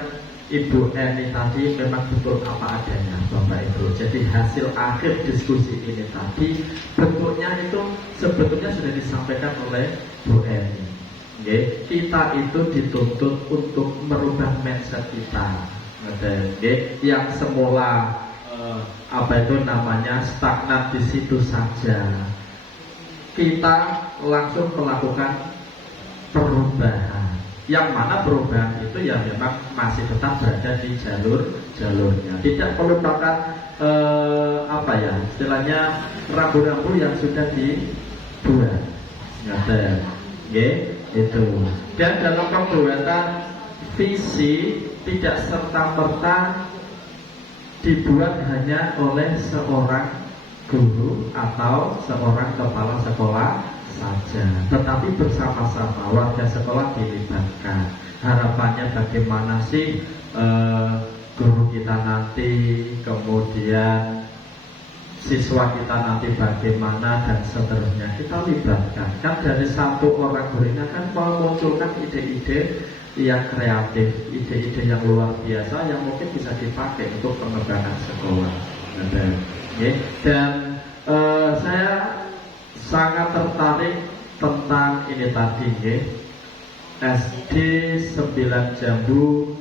Ibu Eni tadi memang betul apa adanya Bapak Ibu. Jadi hasil akhir diskusi ini tadi bentuknya itu sebetulnya sudah disampaikan oleh Bu Eni. Kita itu dituntut untuk merubah mindset kita. Yang semula apa itu namanya stagnan di situ saja. Kita langsung melakukan perubahan. Yang mana perubahan itu ya memang masih tetap berada di jalurnya. Tidak perlu pakai apa ya istilahnya rambu-rambu yang sudah dibuat. Ngaten, nggih, itu. Dan dalam pembuatan visi tidak serta-merta dibuat hanya oleh seorang guru atau seorang kepala sekolah saja, tetapi bersama-sama warga sekolah dilibatkan. Harapannya bagaimana sih guru kita nanti, kemudian siswa kita nanti bagaimana, dan seterusnya kita libatkan. Kan dari satu orang guru ini akan memunculkan ide-ide yang kreatif, ide-ide yang luar biasa yang mungkin bisa dipakai untuk pengembangan sekolah. Dan saya sangat tertarik tentang ini tadi, SD 9 Jambu,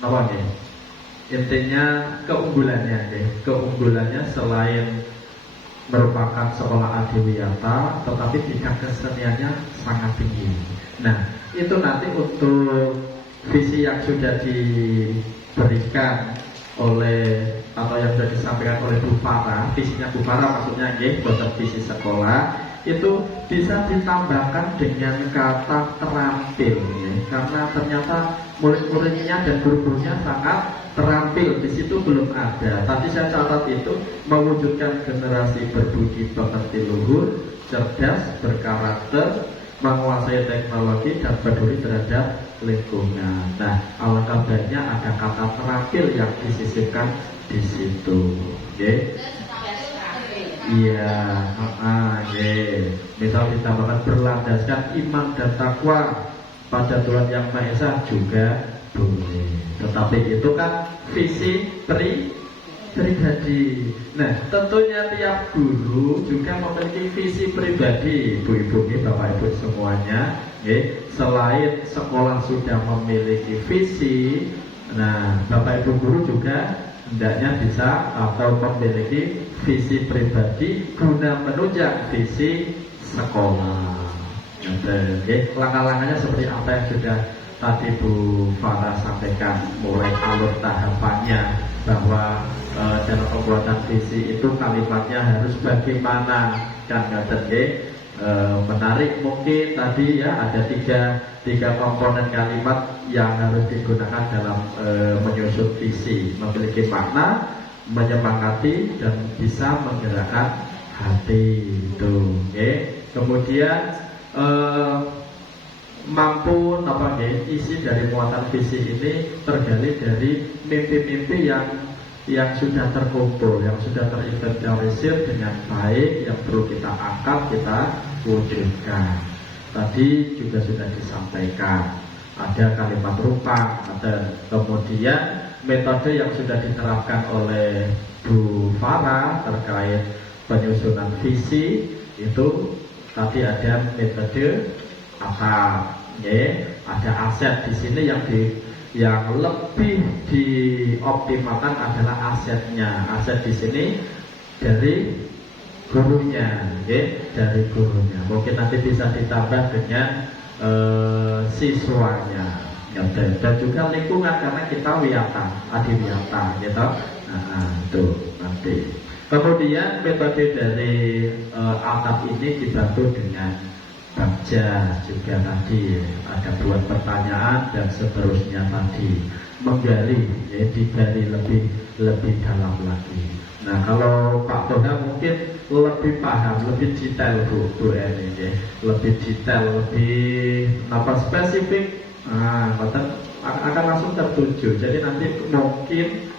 apa nih? Intinya keunggulannya selain merupakan sekolah adiwiyata, tetapi tingkat keseniannya sangat tinggi. Nah, itu nanti untuk visi yang sudah diberikan oleh atau yang sudah disampaikan oleh Bu Farah, visinya Bu Farah maksudnya buat visi sekolah itu bisa ditambahkan dengan kata terampil, karena ternyata murid-muridnya dan guru-gurunya sangat terampil, di situ belum ada. Tadi saya catat itu mewujudkan generasi berbudi pekerti luhur, cerdas, berkarakter, menguasai teknologi dan peduli terhadap lingkungan. Nah, alangkah baiknya ada kata terampil yang disisipkan di situ. Iya, misal ditambahkan berlandaskan iman dan takwa pada Tuhan Yang Maha Esa juga boleh. Tetapi itu kan visi pribadi. Nah, tentunya tiap guru juga memiliki visi pribadi, ibu-ibu, bapak-ibu semuanya. Selain sekolah sudah memiliki visi, nah bapak-ibu guru juga hendaknya bisa atau memiliki visi pribadi guna menunjang visi sekolah. Langkah-langkahnya seperti apa yang sudah tadi Bu Farah sampaikan, mulai alur tahapannya, bahwa dalam pembuatan visi itu kalimatnya harus bagaimana, kan menarik mungkin tadi ya, ada tiga komponen kalimat yang harus digunakan dalam menyusun visi, memiliki makna, menyemangati, dan bisa menggerakkan hati itu. Kemudian mampu isi dari muatan visi ini tergali dari mimpi-mimpi yang sudah terkumpul, yang sudah terinventarisir dengan baik, yang perlu kita angkat, kita wujudkan. Tadi juga sudah disampaikan, ada kalimat rupa, ada kemudian metode yang sudah diterapkan oleh Bu Farah terkait penyusunan visi itu. Tadi ada metode ada aset di sini yang lebih dioptimalkan adalah asetnya. Aset di sini dari gurunya, dari gurunya. Mungkin nanti bisa ditambah dengan siswanya, dan juga lingkungan, karena kita adiwiyata, gitu. Nah, itu nanti. Kemudian metode dari atap ini dibantu dengan bagja juga tadi, ada buat pertanyaan dan seterusnya tadi, menggali, digali lebih dalam lagi. Nah, kalau Pak Toha mungkin lebih paham, lebih detail Bu Eni, lebih detail, lebih spesifik, akan langsung tertuju. Jadi nanti mungkin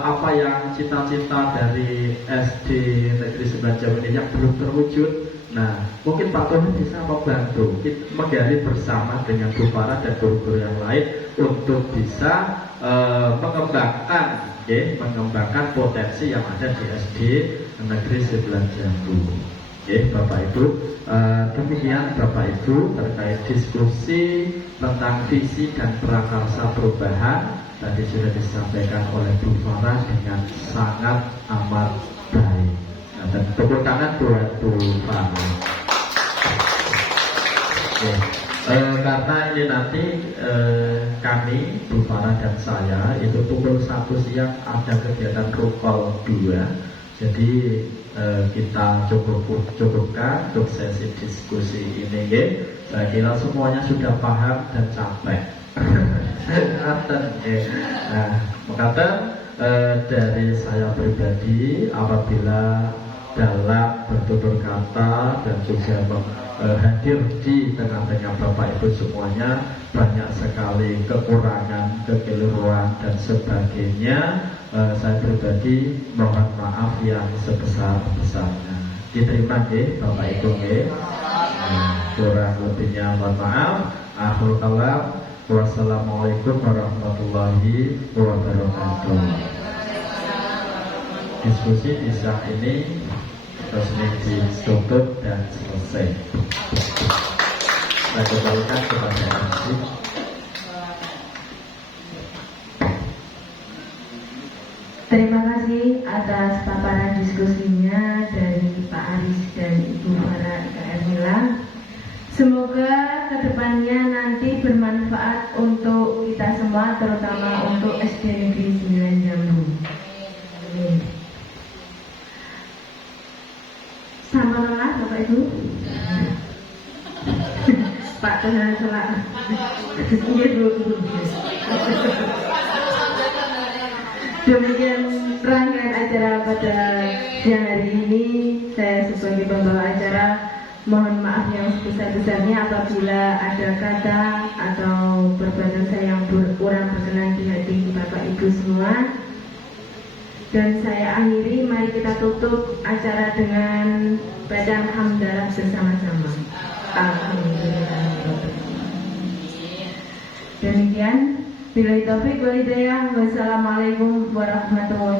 apa yang cita-cita dari SD Negeri 9 Jambu ini yang belum terwujud, nah mungkin Pak Tony bisa membantu menggali bersama dengan Bu Farah dan guru-guru yang lain untuk bisa mengembangkan potensi yang ada di SD Negeri 9 Jambu. Bapak Ibu, demikian Bapak Ibu terkait diskusi tentang visi dan prakarsa perubahan. Tadi sudah disampaikan oleh Bu Farah dengan sangat amat baik. Dan tepuk tangan buat Bu Farah. Karena ini nanti kami, Bu Farah dan saya itu pukul 1 siang ada kegiatan rukol 2. Jadi kita cukupkan untuk sesi diskusi ini. Saya kira semuanya sudah paham dan capek. Nah, makanya dari saya pribadi, apabila dalam bertutur kata dan juga hadir di tengah-tengah Bapak Ibu semuanya banyak sekali kekurangan, kekeliruan dan sebagainya, saya pribadi mohon maaf yang sebesar-besarnya. Diterima nggih Bapak Ibu nggih. Kurang lebihnya mohon maaf. Akhirul kalam. Wassalamualaikum warahmatullahi wabarakatuh. Diskusi bisa ini resmi ditutup dan selesai. Saya kembalikan kepada MC. Terima kasih atas paparan diskusinya dari Pak Aris dan Ibu Farah IKR Mila. Semoga kedepannya nanti bermanfaat untuk kita semua, terutama untuk SD Negeri 9 Jambu. Amin. Sama lelah Bapak Ibu. Pak Tuhan selak. Iya Bu. Demikian rangkaian acara pada siang hari ini. Saya sebagai pembawa acara mohon maaf yang sebesar-besarnya apabila ada kata atau perbuatan saya yang kurang berkenan di hati Bapak Ibu semua. Dan saya akhiri, mari kita tutup acara dengan bacaan hamdalah bersama-sama. Alhamdulillah. Demikian, billahi taufiq wal hidayah. Wassalamualaikum warahmatullahi